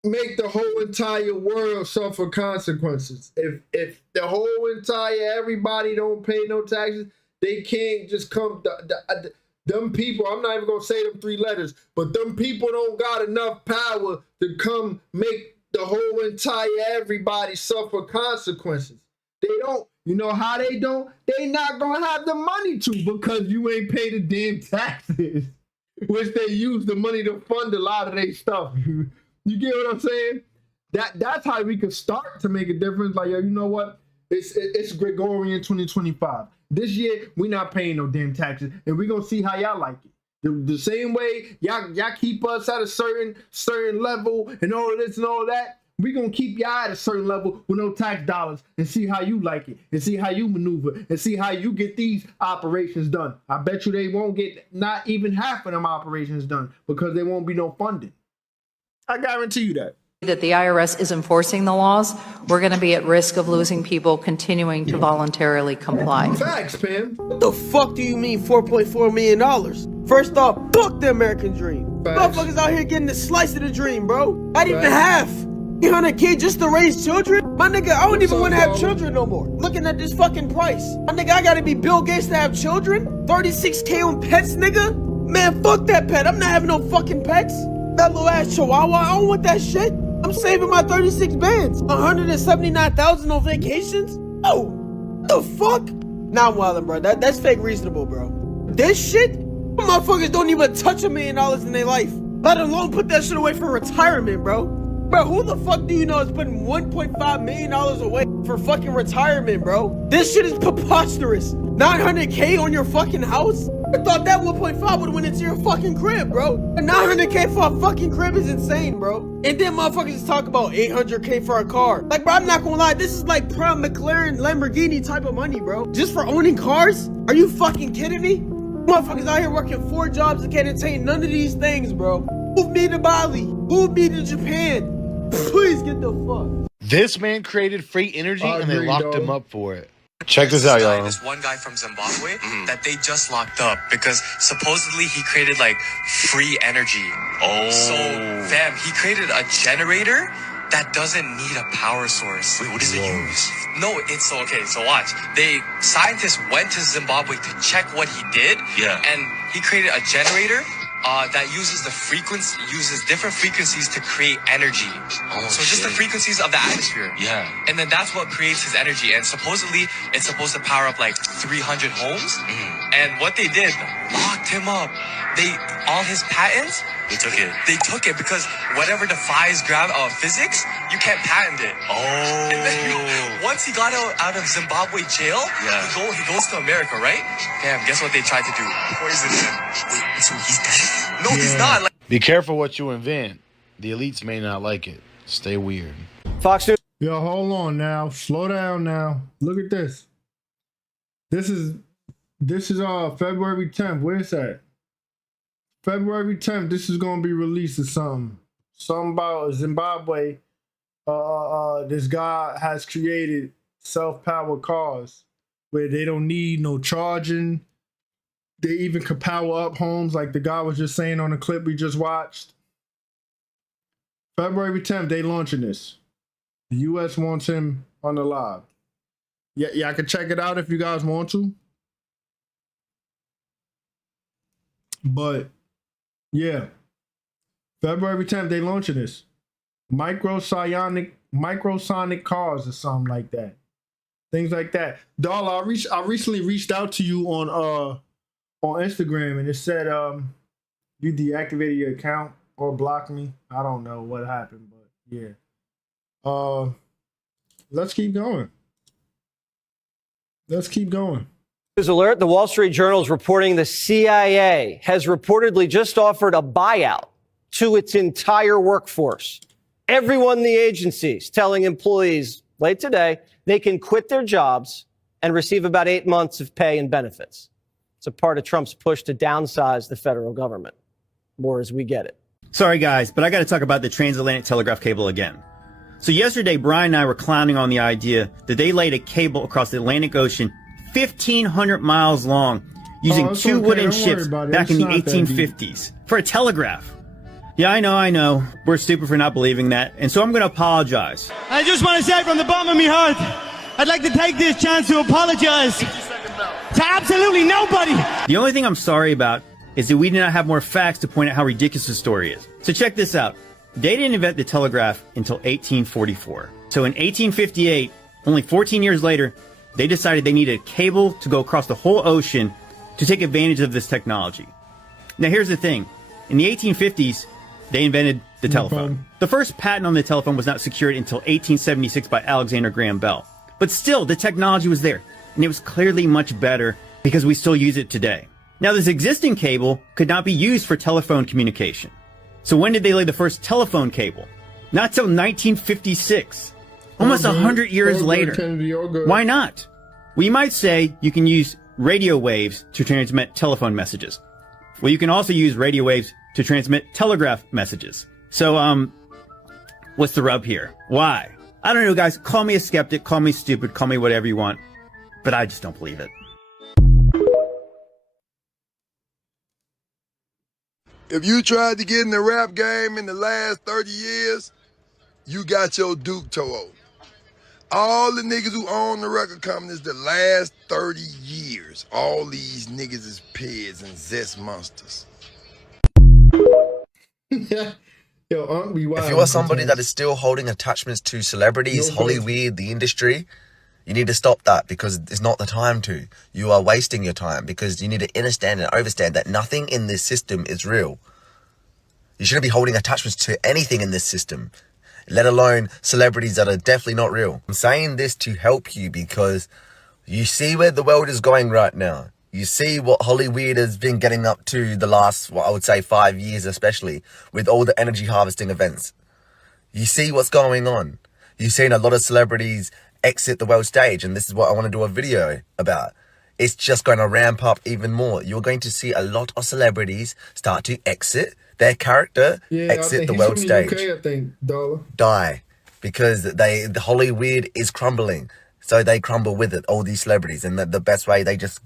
make the whole entire world suffer consequences. If the whole entire everybody don't pay no taxes, they can't just come. Them people, I'm not even gonna say them 3 letters, but them people don't got enough power to come make the whole entire everybody suffer consequences. They don't. You know how they don't? They not gonna have the money to, because you ain't pay the damn taxes, which they use the money to fund a lot of their stuff. You get what I'm saying? That's how we can start to make a difference. Like, yo, you know what? It's Gregorian 2025. This year, we not paying no damn taxes, and we gonna see how y'all like it. The same way y'all keep us at a certain level and all of this and all of that. We gonna keep y'all at a certain level with no tax dollars and see how you like it, and see how you maneuver, and see how you get these operations done. I bet you they won't get not even half of them operations done, because there won't be no funding. I guarantee you that the IRS is enforcing the laws, we're going to be at risk of losing people continuing to voluntarily comply. Facts, Pam. What the fuck do you mean $4.4 million? First off, fuck the American dream. Motherfuckers out here getting a slice of the dream, bro. Not even half. 300K just to raise children? My nigga, I don't even want to have children no more. Looking at this fucking price. My nigga, I gotta be Bill Gates to have children? 36K on pets, nigga? Man, fuck that pet. I'm not having no fucking pets. That little ass chihuahua, I don't want that shit. I'm saving my 36 bands. 179,000 on vacations? Oh, what the fuck? Nah, I'm wildin', bro. That's fake reasonable, bro. This shit? Motherfuckers don't even touch $1 million in their life. Let alone put that shit away for retirement, bro. Bro, who the fuck do you know is putting $1.5 million away for fucking retirement, bro? This shit is preposterous. 900K on your fucking house? I thought that 1.5 would went into your fucking crib, bro. And 900K for a fucking crib is insane, bro. And then motherfuckers just talk about 800K for a car. Like, bro, I'm not gonna lie, this is like prime McLaren, Lamborghini type of money, bro. Just for owning cars? Are you fucking kidding me? Motherfuckers out here working 4 jobs and can't attain none of these things, bro. Move me to Bali. Move me to Japan. Please get the fuck. This man created free energy and they locked him up for it. Check this out, y'all. This one guy from Zimbabwe that they just locked up because supposedly he created like free energy. So, fam, he created a generator that doesn't need a power source. Wait, what does it use? No, it's okay. So watch. Scientists went to Zimbabwe to check what he did. Yeah. And he created a generator that uses different frequencies to create energy. Just the frequencies of the atmosphere. Yeah. And then that's what creates his energy. And supposedly it's supposed to power up like 300 homes. And what they did, locked him up. All his patents, They took it. They took it because whatever defies physics, you can't patent it. And then once he got out of Zimbabwe jail, he goes to America, right? Damn, guess what they tried to do? Poison him. Wait, so he's dead? No, he's not. Be careful what you invent. The elites may not like it. Stay weird. Fox News. Yo, hold on now. Slow down now. Look at this. This is February 10th. Where's that? February 10th, this is gonna be released or something. Something about Zimbabwe. This guy has created self-powered cars where they don't need no charging. They even can power up homes, like the guy was just saying on the clip we just watched. February 10th, they launching this. The U.S. wants him on the live. Yeah, I can check it out if you guys want to. But yeah, February 10th, they launching this. Microsonic cars or something like that. Things like that. Darla, I recently reached out to you on Instagram, and it said you deactivated your account or blocked me. I don't know what happened, but yeah. Let's keep going. Let's keep going. News alert, the Wall Street Journal is reporting the CIA has reportedly just offered a buyout to its entire workforce. Everyone in the agencies telling employees late today they can quit their jobs and receive about 8 months of pay and benefits. It's a part of Trump's push to downsize the federal government. More as we get it. Sorry, guys, but I got to talk about the transatlantic telegraph cable again. So yesterday, Brian and I were clowning on the idea that they laid a cable across the Atlantic Ocean 1,500 miles long using two wooden ships back in the 1850s for a telegraph. Yeah, I know. We're stupid for not believing that. And so I'm going to apologize. I just want to say from the bottom of my heart, I'd like to take this chance to apologize to absolutely nobody. The only thing I'm sorry about is that we did not have more facts to point out how ridiculous the story is. So check this out. They didn't invent the telegraph until 1844. So in 1858, only 14 years later, they decided they needed a cable to go across the whole ocean to take advantage of this technology. Now here's the thing. In the 1850s, they invented the telephone. The first patent on the telephone was not secured until 1876 by Alexander Graham Bell. But still, the technology was there, and it was clearly much better because we still use it today. Now, this existing cable could not be used for telephone communication. So when did they lay the first telephone cable? Not till 1956. Almost 100 years later. Why not? Well, you might say you can use radio waves to transmit telephone messages. Well, you can also use radio waves to transmit telegraph messages. So, what's the rub here? Why? I don't know, guys. Call me a skeptic, call me stupid, call me whatever you want. But I just don't believe it. If you tried to get in the rap game in the last 30 years, you got your Duke toe. All the niggas who own the record companies the last 30 years, all these niggas is pigs and zest monsters. Yo, aren't we wild? If you are somebody that is still holding attachments to celebrities, Hollywood, the industry, you need to stop that because it's not the time to. You are wasting your time because you need to understand and understand that nothing in this system is real. You shouldn't be holding attachments to anything in this system, let alone celebrities that are definitely not real. I'm saying this to help you because you see where the world is going right now. You see what Hollywood has been getting up to the last, I would say 5 years, especially with all the energy harvesting events. You see what's going on. You've seen a lot of celebrities exit the world stage, and this is what I want to do a video about. It's just going to ramp up even more. You're going to see a lot of celebrities start to exit their character, exit the world stage, UK, I think, die, because the Hollywood is crumbling. So they crumble with it, all these celebrities, and the best way, they just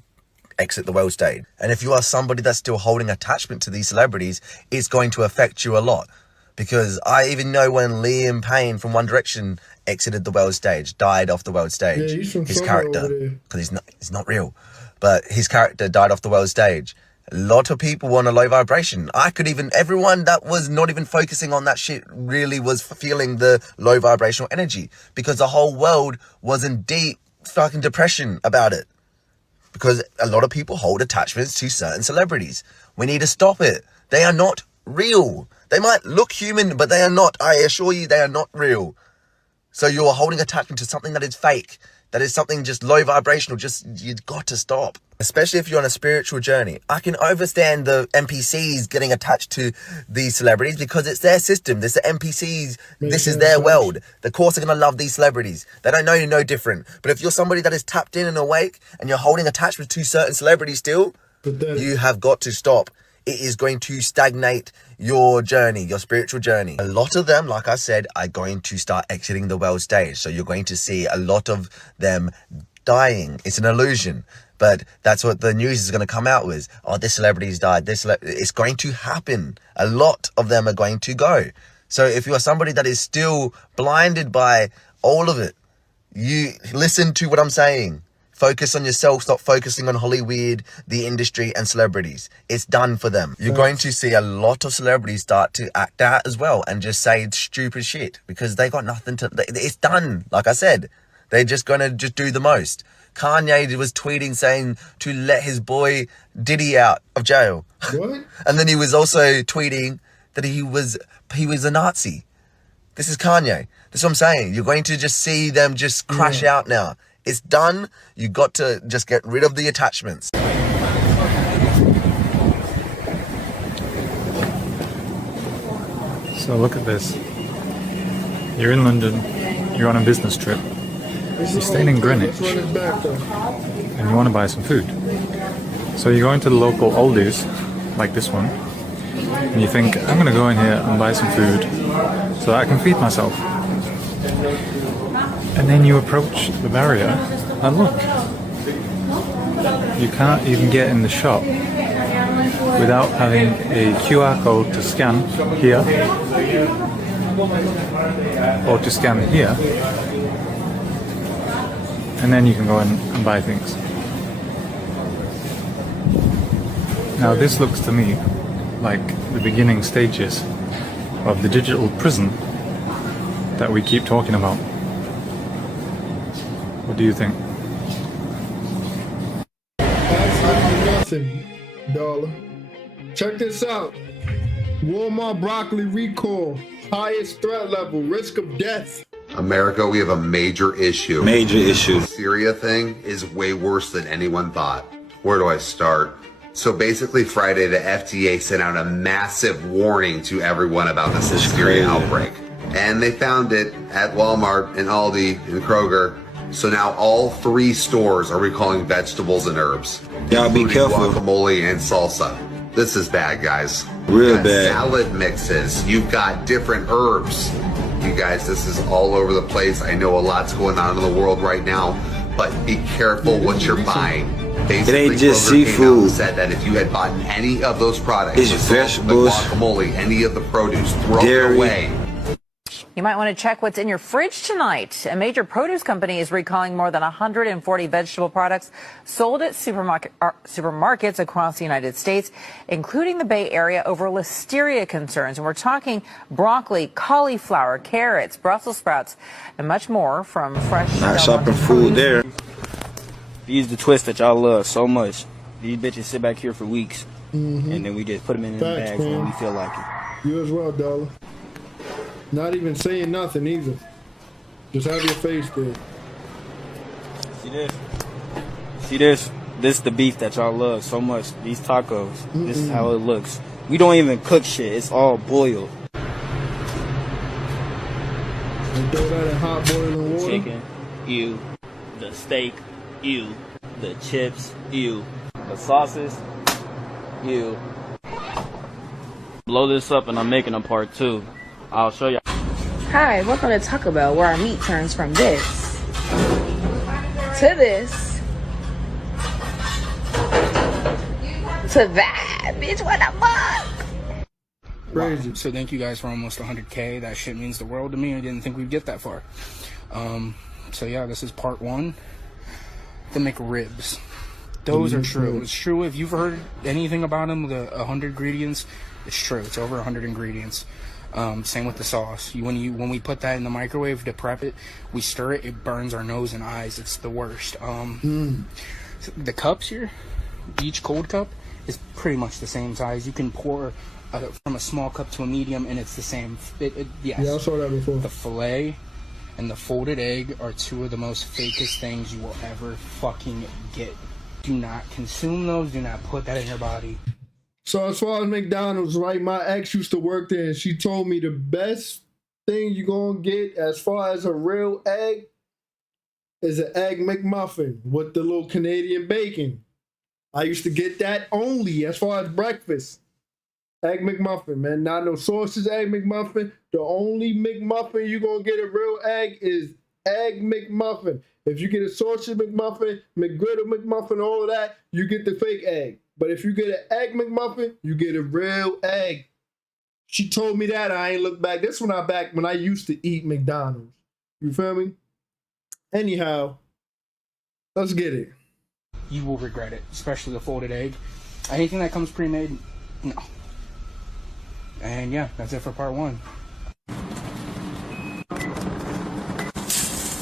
exit the world stage. And if you are somebody that's still holding attachment to these celebrities, it's going to affect you a lot. Because I even know when Liam Payne from One Direction exited the world stage, died off the world stage, his character, because he's not real, but his character died off the world stage. A lot of people want a low vibration. Everyone that was not even focusing on that shit really was feeling the low vibrational energy because the whole world was in deep fucking depression about it. Because a lot of people hold attachments to certain celebrities. We need to stop it. They are not real. They might look human, but they are not. I assure you, they are not real. So you're holding attachment to something that is fake. That is something just low vibrational. You've got to stop. Especially if you're on a spiritual journey. I can understand the NPCs getting attached to these celebrities because it's their system. This is the NPCs. This is their world. Of course they're going to love these celebrities. They don't know you're no different. But if you're somebody that is tapped in and awake and you're holding attachment to certain celebrities still, you have got to stop. it is going to stagnate your journey, your spiritual journey. A lot of them, like I said, are going to start exiting the world stage. So you're going to see a lot of them dying. It's an illusion. But that's what the news is going to come out with. Oh, this celebrity's died. It's going to happen. A lot of them are going to go. So if you are somebody that is still blinded by all of it, you listen to what I'm saying. Focus on yourself. Stop focusing on Hollywood, the industry, and celebrities. It's done for them. You're going to see a lot of celebrities start to act out as well and just say stupid shit because they got nothing to... It's done. Like I said, they're just going to just do the most. Kanye was tweeting saying to let his boy Diddy out of jail. What? And then he was also tweeting that he was a Nazi. This is Kanye. That's what I'm saying. You're going to just see them just crash out now. It's done. You got to just get rid of the attachments. So look at this. You're in London. You're on a business trip. You're staying in Greenwich and you want to buy some food. So you go into the local Aldi's, like this one, and you think, I'm going to go in here and buy some food so that I can feed myself. And then you approach the barrier and look, you can't even get in the shop without having a QR code to scan here or to scan here. And then you can go in and buy things. Now this looks to me like the beginning stages of the digital prison that we keep talking about. What do you think? Absolutely nothing, dollar. Check this out. Walmart broccoli recall. Highest threat level. Risk of death. America, we have a major issue. Major issue. The Syria thing is way worse than anyone thought. Where do I start? So basically Friday, the FDA sent out a massive warning to everyone about this Syria outbreak. And they found it at Walmart and Aldi and Kroger. So now all 3 stores are recalling vegetables and herbs. Y'all be careful. Guacamole and salsa. This is bad, guys. Real bad. Salad mixes. You've got different herbs. You guys, this is all over the place. I know a lot's going on in the world right now, but be careful what you're buying. Basically, it ain't just Kroger seafood. came out and said that if you had bought any of those products, It's vegetables, the guacamole, any of the produce, throw dairy. it away. You might want to check what's in your fridge tonight. A major produce company is recalling more than 140 vegetable products sold at supermarkets across the United States, including the Bay Area, over listeria concerns. And we're talking broccoli, cauliflower, carrots, Brussels sprouts, and much more from fresh. Not shopping food there. These the twist that y'all love so much. These bitches sit back here for weeks, and then we just put them in the bags when we feel like it. You as well, dollar. Not even saying nothing either. Just have your face there. See this? See this? This is the beef that y'all love so much. These tacos. This is how it looks. We don't even cook shit. It's all boiled. And throw that in hot boiling water. Chicken, ew. The steak, ew. The chips, ew. The sauces, ew. Blow this up and I'm making a part 2. I'll show you. Hi, welcome to Taco Bell, where our meat turns from this to this to that. Bitch, what the fuck? Wow. So thank you guys for almost 100K. That shit means the world to me. I didn't think we'd get that far. So yeah, this is part 1. The McRibs. Those are true. It's true. If you've heard anything about them, the 100 ingredients, it's true. It's over 100 ingredients. Same with the sauce. When we put that in the microwave to prep it, we stir it. It burns our nose and eyes. It's the worst. The cups here, each cold cup is pretty much the same size. You can pour from a small cup to a medium, and it's the same. Yes. Yeah, I saw that before. The filet and the folded egg are 2 of the most fakest things you will ever fucking get. Do not consume those. Do not put that in your body. So as far as McDonald's, right, my ex used to work there, and she told me the best thing you're going to get as far as a real egg is an Egg McMuffin with the little Canadian bacon. I used to get that only as far as breakfast. Egg McMuffin, man. Not no sausage egg McMuffin. The only McMuffin you gonna get a real egg is Egg McMuffin. If you get a sausage McMuffin, McGriddle McMuffin, all of that, you get the fake egg. But if you get an Egg McMuffin, you get a real egg. She told me that. I ain't looked back. This when I used to eat McDonald's. You feel me? Anyhow, let's get it. You will regret it, especially the folded egg. Anything that comes pre-made, no. And yeah, that's it for part 1.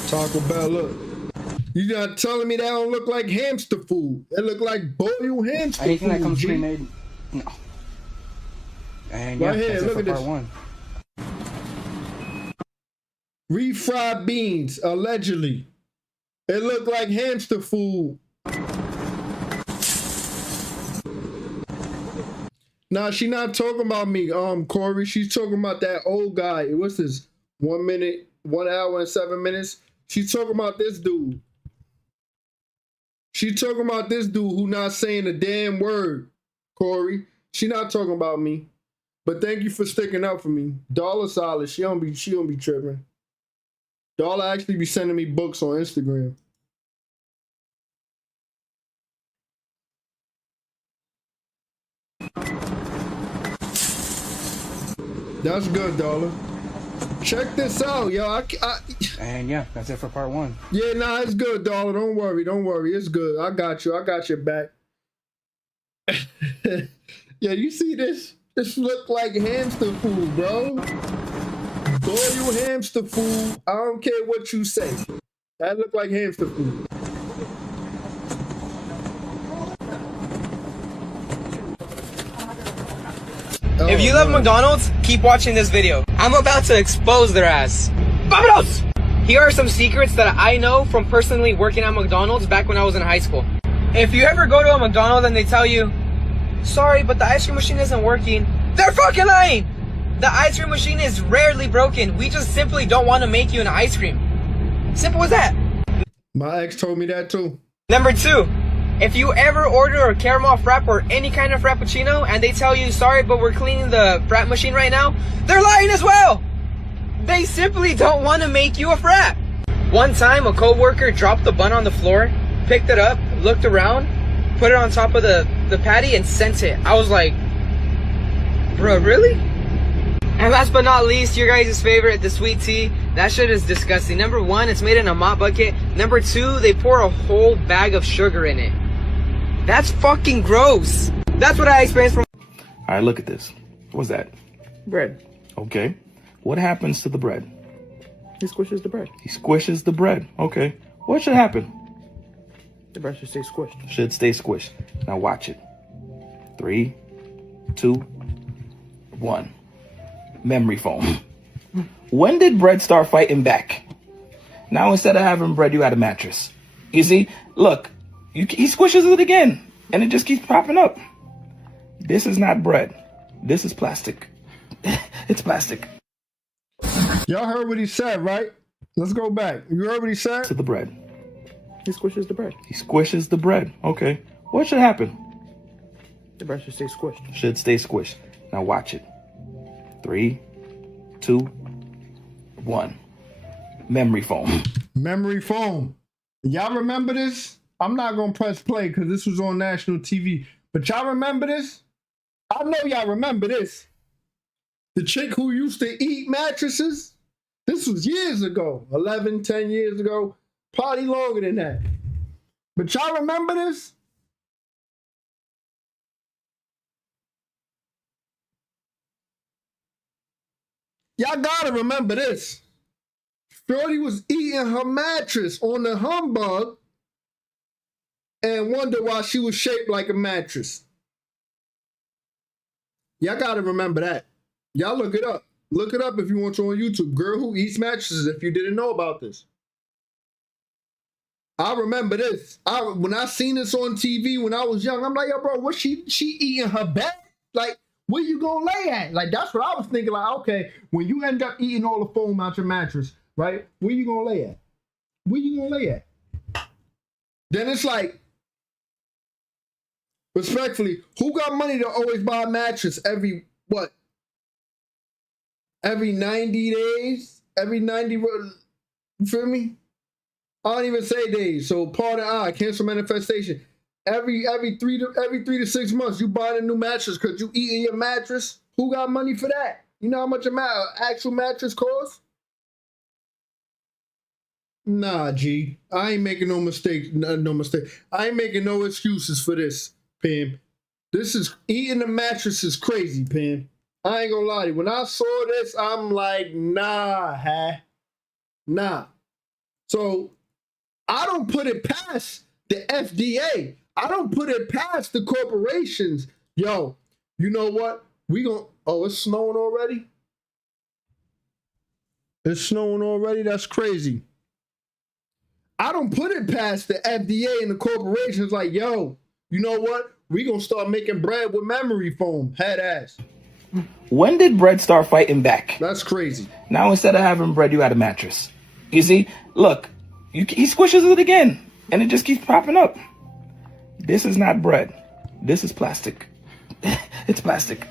Taco Bell, look. You not telling me that don't look like hamster food. It look like boiled hamster Anything food. that comes pre-made, no. And yeah, right here, that's look it for at this. part 1. Refried beans, allegedly. It looked like hamster food. Nah, she not talking about me, Corey. She's talking about that old guy. What's this? 1 minute, 1 hour and 7 minutes. She's talking about this dude. She talking about this dude who not saying a damn word, Corey. She not talking about me. But thank you for sticking up for me. Dollar solid. She don't be tripping. Dollar actually be sending me books on Instagram. That's good, Dollar. Check this out, yo. And yeah, that's it for part 1. Yeah, nah, it's good, Dollar. Don't worry. It's good. I got you. I got your back. Yeah, you see this? This look like hamster food, bro. Boiled hamster food. I don't care what you say. That look like hamster food. If you love McDonald's, keep watching this video. I'm about to expose their ass. Vámonos! Here are some secrets that I know from personally working at McDonald's back when I was in high school. If you ever go to a McDonald's and they tell you, sorry, but the ice cream machine isn't working, they're fucking lying! The ice cream machine is rarely broken. We just simply don't want to make you an ice cream. Simple as that. My ex told me that too. Number 2. If you ever order a caramel frap or any kind of frappuccino and they tell you, sorry, but we're cleaning the frap machine right now, they're lying as well. They simply don't want to make you a frap. One time, a coworker dropped the bun on the floor, picked it up, looked around, put it on top of the patty and sent it. I was like, bro, really? And last but not least, your guys' favorite, the sweet tea. That shit is disgusting. Number 1, it's made in a mop bucket. Number 2, they pour a whole bag of sugar in it. That's fucking gross. That's what I experienced from. All right, look at this. What's that? Bread. Okay. What happens to the bread? He squishes the bread. He squishes the bread. Okay. What should happen? The bread should stay squished. Should stay squished. Now watch it. 3, 2, 1. Memory foam. When did bread start fighting back? Now instead of having bread, you had a mattress. You see? Look. He squishes it again, and it just keeps popping up. This is not bread. This is plastic. It's plastic. Y'all heard what he said, right? Let's go back. You heard what he said? To the bread. He squishes the bread. He squishes the bread. Okay. What should happen? The bread should stay squished. Should stay squished. Now watch it. 3, 2, 1. Memory foam. Memory foam. Y'all remember this? I'm not going to press play because this was on national TV. But y'all remember this? I know y'all remember this. The chick who used to eat mattresses. This was years ago. 11, 10 years ago. Probably longer than that. But y'all remember this? Y'all gotta remember this. Shorty was eating her mattress on the humbug and wonder why she was shaped like a mattress. Y'all gotta remember that. Y'all look it up. Look it up if you want to on YouTube. Girl who eats mattresses, if you didn't know about this. I remember this. When I seen this on TV when I was young, I'm like, yo, bro, what she eating her bed? Like, where you gonna lay at? Like, that's what I was thinking. Like, okay, when you end up eating all the foam out your mattress, right? Where you gonna lay at? Where you gonna lay at? Then it's like, respectfully, who got money to always buy a mattress every what? Every 90 days? Every 90, you feel me? I don't even say days. So part of I cancel manifestation. Every 3 to 6 months, you buying a new mattress because you eating your mattress. Who got money for that? You know how much an actual mattress costs? Nah, G. I ain't making no mistake. No mistake. I ain't making no excuses for this, Pam. This is eating a mattress is crazy, Pam. I ain't gonna lie to you. When I saw this, I'm like, nah, nah. So I don't put it past the FDA. I don't put it past the corporations. Yo, you know what? Oh, it's snowing already? It's snowing already? That's crazy. I don't put it past the FDA and the corporations like, yo, you know what? We gonna start making bread with memory foam. Head ass. When did bread start fighting back? That's crazy. Now instead of having bread, you got a mattress. You see, look, he squishes it again, and it just keeps popping up. This is not bread. This is plastic. It's plastic.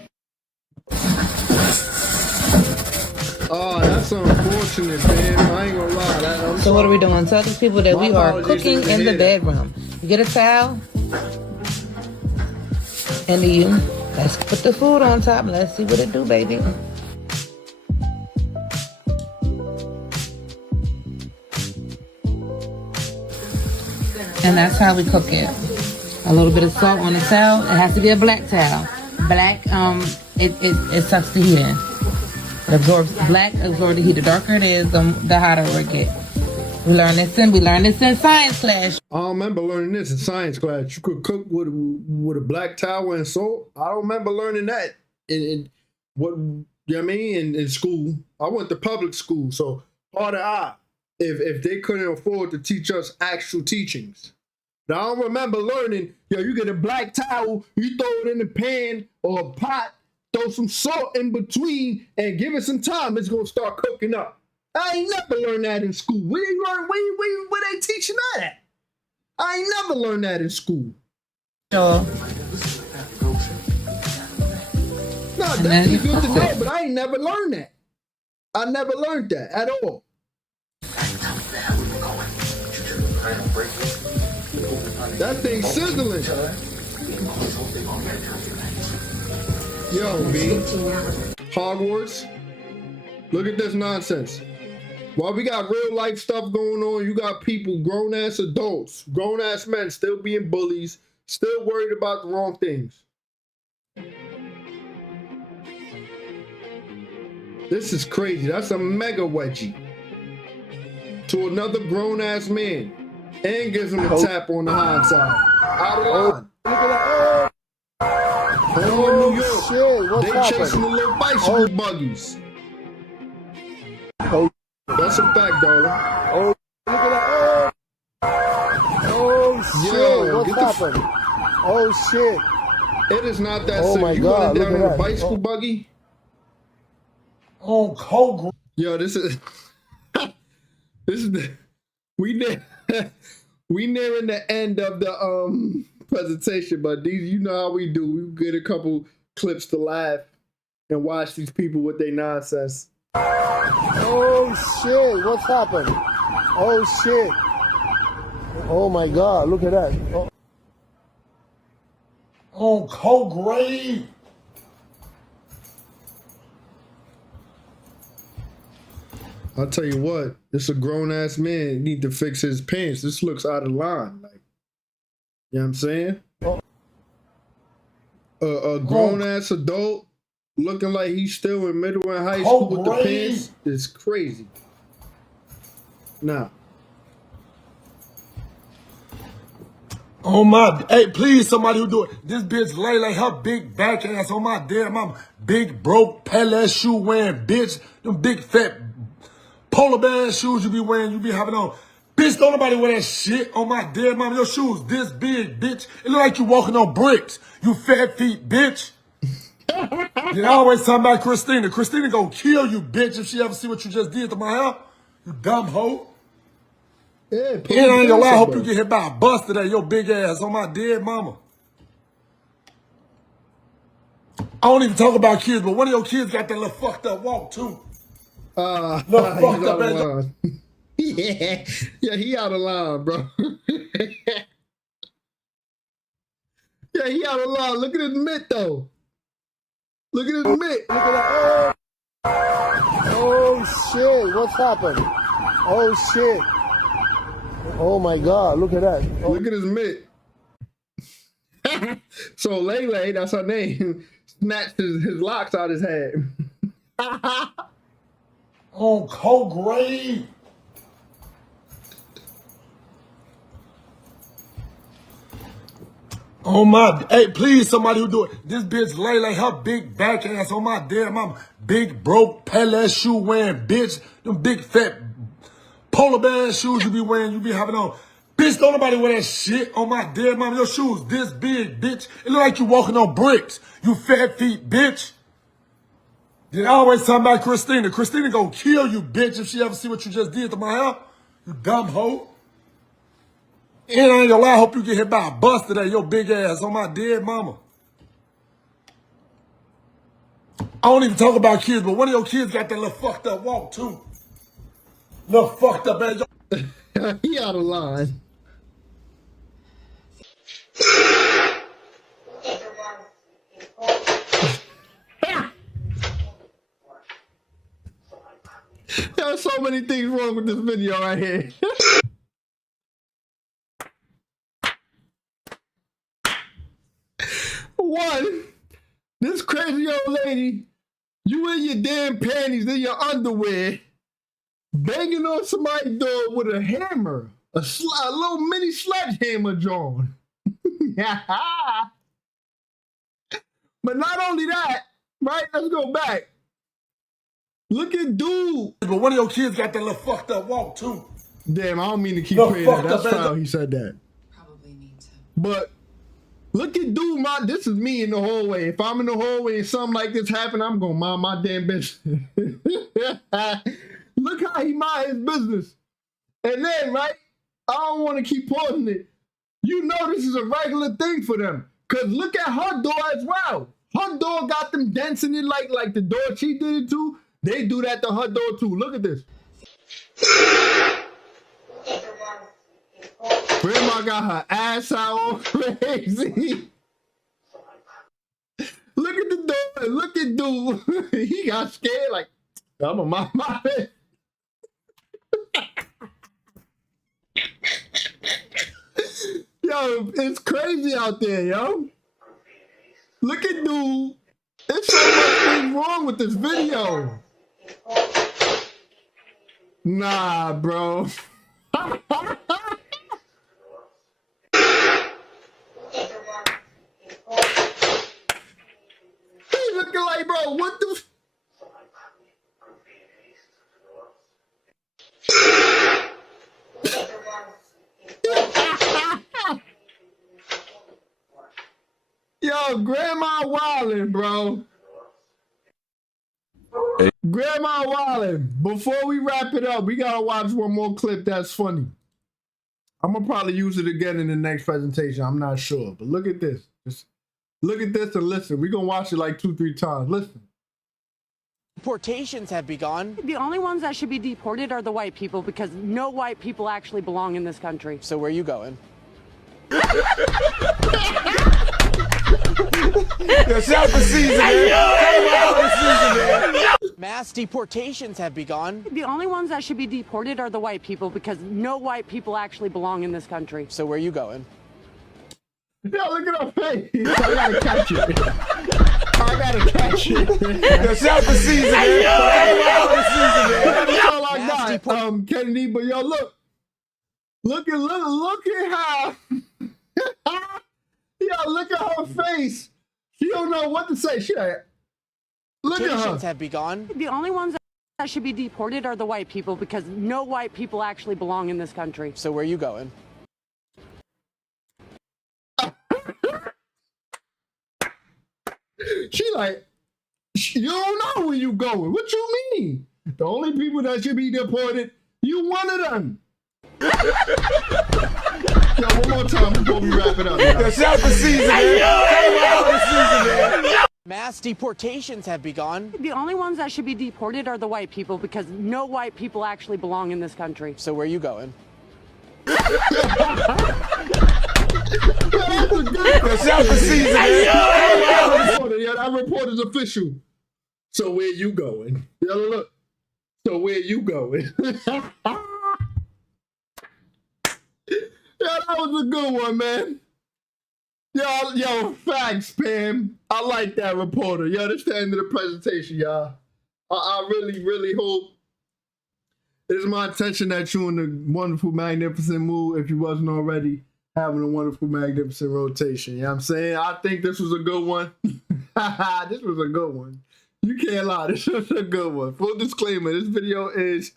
Oh, that's unfortunate, man. I ain't gonna lie. So what are we doing? Tell these people that we are cooking in the bedroom. You get a towel, and let's put the food on top. Let's see what it do, baby. And that's how we cook it. A little bit of salt on the towel. It has to be a black towel. Black, it sucks the heat in. Black absorbs the heat. The darker it is, the hotter it gets. We learned this in science class. I don't remember learning this in science class. You could cook with a black towel and salt. I don't remember learning that in school. I went to public school, so part of if they couldn't afford to teach us actual teachings. Now, I don't remember learning, you get a black towel, you throw it in the pan or a pot, throw some salt in between, and give it some time, it's going to start cooking up. I ain't never learned that in school. Where they teaching that at? I ain't never learned that in school. Sure. No, that's good to know, but I ain't never learned that. I never learned that at all. That thing sizzling. Yo, B. Hogwarts. Look at this nonsense. While we got real life stuff going on, you got people, grown ass adults, grown ass men still being bullies, still worried about the wrong things. This is crazy. That's a mega wedgie to another grown ass man and gives him a tap on the hind side. Out of line. Look at that. Oh, New York. Shit, what's They happening? chasing the little bicycle buggies. That's a fact, darling. Oh, look at that. Oh, shit, Yo, what's happening? Oh, shit. It is not that Oh, simple. my You God, running look down at in a that. bicycle buggy? Oh, cold. Yo, this is we nearing the end of the presentation, but these, you know how we do. We get a couple clips to laugh and watch these people with their nonsense. Oh, shit, what's happened? Oh, shit. Oh, my God, look at that. Oh, cold grade. I'll tell you what, this a grown ass man need to fix his pants. This looks out of line. Like, you know what I'm saying? A grown ass adult looking like he's still in middle and high school with the pants is crazy. Nah. Oh my, hey, please, somebody who do it. This bitch lay like her big back ass on my dead mama. Big broke Pele shoe wearing bitch. Them big fat polar bear shoes you be wearing, you be having on. Bitch, don't nobody wear that shit on my dead mama. Your shoes this big, bitch. It look like you walking on bricks. You fat feet, bitch. Then I always talk about Christina. Christina gonna kill you, bitch, if she ever see what you just did to my hair. You dumb hoe. Yeah, And I ain't gonna lie, I hope you get hit by a bus today, your big ass on my dead mama. I don't even talk about kids, but one of your kids got that little fucked up walk too. Little fucked up ass. Yeah, he out of line, bro. Yeah, he out of line. Look at his mitt, though. Look at his mitt. Look at that. Oh shit, what's happened? Oh shit. Oh my god, look at that. Oh. Look at his mitt. So Lele, that's her name, snatched his locks out his head. On co-grade. Oh my, hey, please, somebody who do it. This bitch Lele, her big back ass on my dead mama. Big broke Pele shoe wearing bitch. Them big fat polar bear shoes you be wearing, you be having on. Bitch, don't nobody wear that shit on my dead mama. Your shoes this big, bitch. It look like you walking on bricks. You fat feet, bitch. Then I always talk about Christina. Christina gonna kill you, bitch, if she ever see what you just did to my hair. You dumb hoe. And I ain't gonna lie, I hope you get hit by a bus today, your big ass on my dead mama. I don't even talk about kids, but one of your kids got that little fucked up walk too. Little fucked up ass. He out of line. There's so many things wrong with this video right here. One, this crazy old lady, you in your damn panties, in your underwear, banging on somebody's door with a hammer, a little mini sledgehammer drawn. But not only that, right? Let's go back. Look at dude. But one of your kids got that little fucked up walk too. Damn, I don't mean to keep Little playing that. fucked That's up how ass. he said that. But look at dude, this is me in the hallway. If I'm in the hallway and something like this happen, I'm gonna mind my damn business. Look how he mind his business. And then, right, I don't want to keep pausing it. You know this is a regular thing for them. Cause look at her door as well. Her door got them dents in it like the door she did it to. They do that to her door too. Look at this. Grandma got her ass out all crazy. Look at the door. Look at dude. He got scared like, I'm a mind my head. Yo, it's crazy out there, yo. Look at dude. There's so much things wrong with this video. Nah, bro. He's looking like, bro, what the? Yo, Grandma wildin', bro. Hey. Grandma wildin'. Before we wrap it up, we gotta watch one more clip that's funny. I'm gonna probably use it again in the next presentation. I'm not sure, but look at this. Just look at this and listen. We're gonna watch it like 2-3 times. Listen. Deportations have begun. The only ones that should be deported are the white people because no white people actually belong in this country. So where are you going? Yo, shout for season, man. Mass deportations have begun. The only ones that should be deported are the white people because no white people actually belong in this country. So where are you going? Yo, look at her face. I gotta catch it. I gotta catch it. Yo, shout for season, man. That's all I got, Kennedy. But yo, look at how. Yo, look at her face. She don't know what to say. She like, look at her. Have begun. The only ones that should be deported are the white people because no white people actually belong in this country. So where are you going? She like, you don't know where you going. What you mean? The only people that should be deported, you one of them. Yo, one more time before we wrap it up. Yo, shout for season, man. Mass deportations have begun. The only ones that should be deported are the white people because no white people actually belong in this country. So where are you going? That's the season. Yeah, that report is official. So where you going? Yeah, look. So where you going? Yeah, that was a good one, man. Yo, facts, Pam. I like that reporter. Yo, that's the end of the presentation, y'all. I really, really hope it's my intention that you're in a wonderful, magnificent mood if you wasn't already having a wonderful, magnificent rotation. You know what I'm saying? I think this was a good one. This was a good one. You can't lie. This was a good one. Full disclaimer, this video is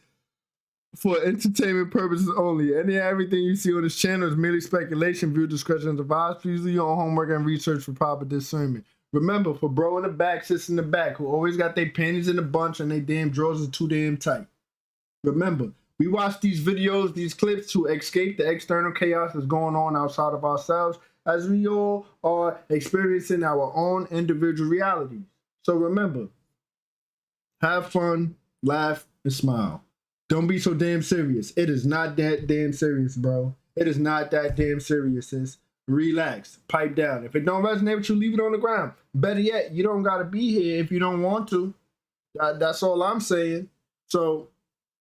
for entertainment purposes only. Any and everything you see on this channel is merely speculation, viewer discretion is advised. Please do your own homework and research for proper discernment. Remember, for bro in the back, sis in the back, who always got their panties in a bunch and they damn drawers are too damn tight. Remember, we watch these videos, these clips to escape the external chaos that's going on outside of ourselves as we all are experiencing our own individual realities. So remember, have fun, laugh, and smile. Don't be so damn serious. It is not that damn serious, bro. It is not that damn serious, sis. Relax. Pipe down. If it don't resonate with you, leave it on the ground. Better yet, you don't got to be here if you don't want to. That's all I'm saying. So,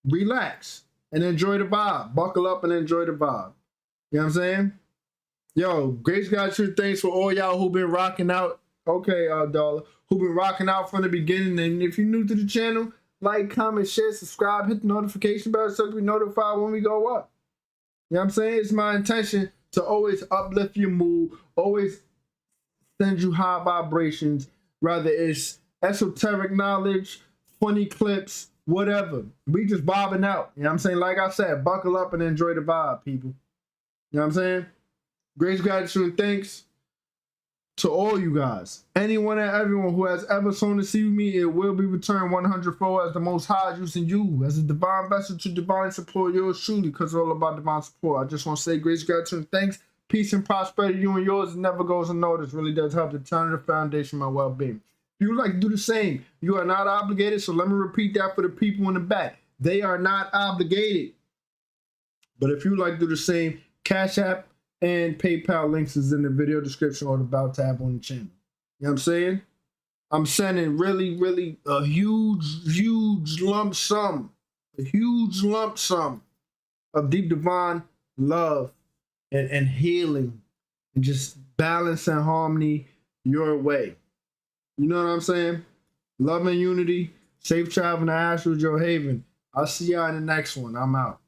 relax and enjoy the vibe. Buckle up and enjoy the vibe. You know what I'm saying? Yo, Grace got you. Thanks for all y'all who been rocking out. Okay, Dollar. Who been rocking out from the beginning. And if you're new to the channel, like, comment, share, subscribe, hit the notification bell so to be notified when we go up. You know what I'm saying? It's my intention to always uplift your mood, always send you high vibrations, whether it's esoteric knowledge, funny clips, whatever. We just vibing out. You know what I'm saying? Like I said, buckle up and enjoy the vibe, people. You know what I'm saying? Grace, gratitude, and thanks to all you guys. Anyone and everyone who has ever sown to see me, it will be returned 100-fold as the Most High is using you as a divine vessel to divine support yours truly, because it's all about divine support. I just want to say grace, gratitude, and thanks. Peace and prosperity, you and yours. It never goes unnoticed. Really does help to turn the foundation of my well-being. If you would like to do the same, you are not obligated, so let me repeat that for the people in the back. They are not obligated. But if you would like to do the same, Cash App and PayPal links is in the video description or the about tab on the channel. You know what I'm saying? I'm sending really a huge lump sum, of deep divine love and healing and just balance and harmony your way. You know what I'm saying? Love and unity. Safe travel to Astral Joe Haven. I'll see y'all in the next one. I'm out.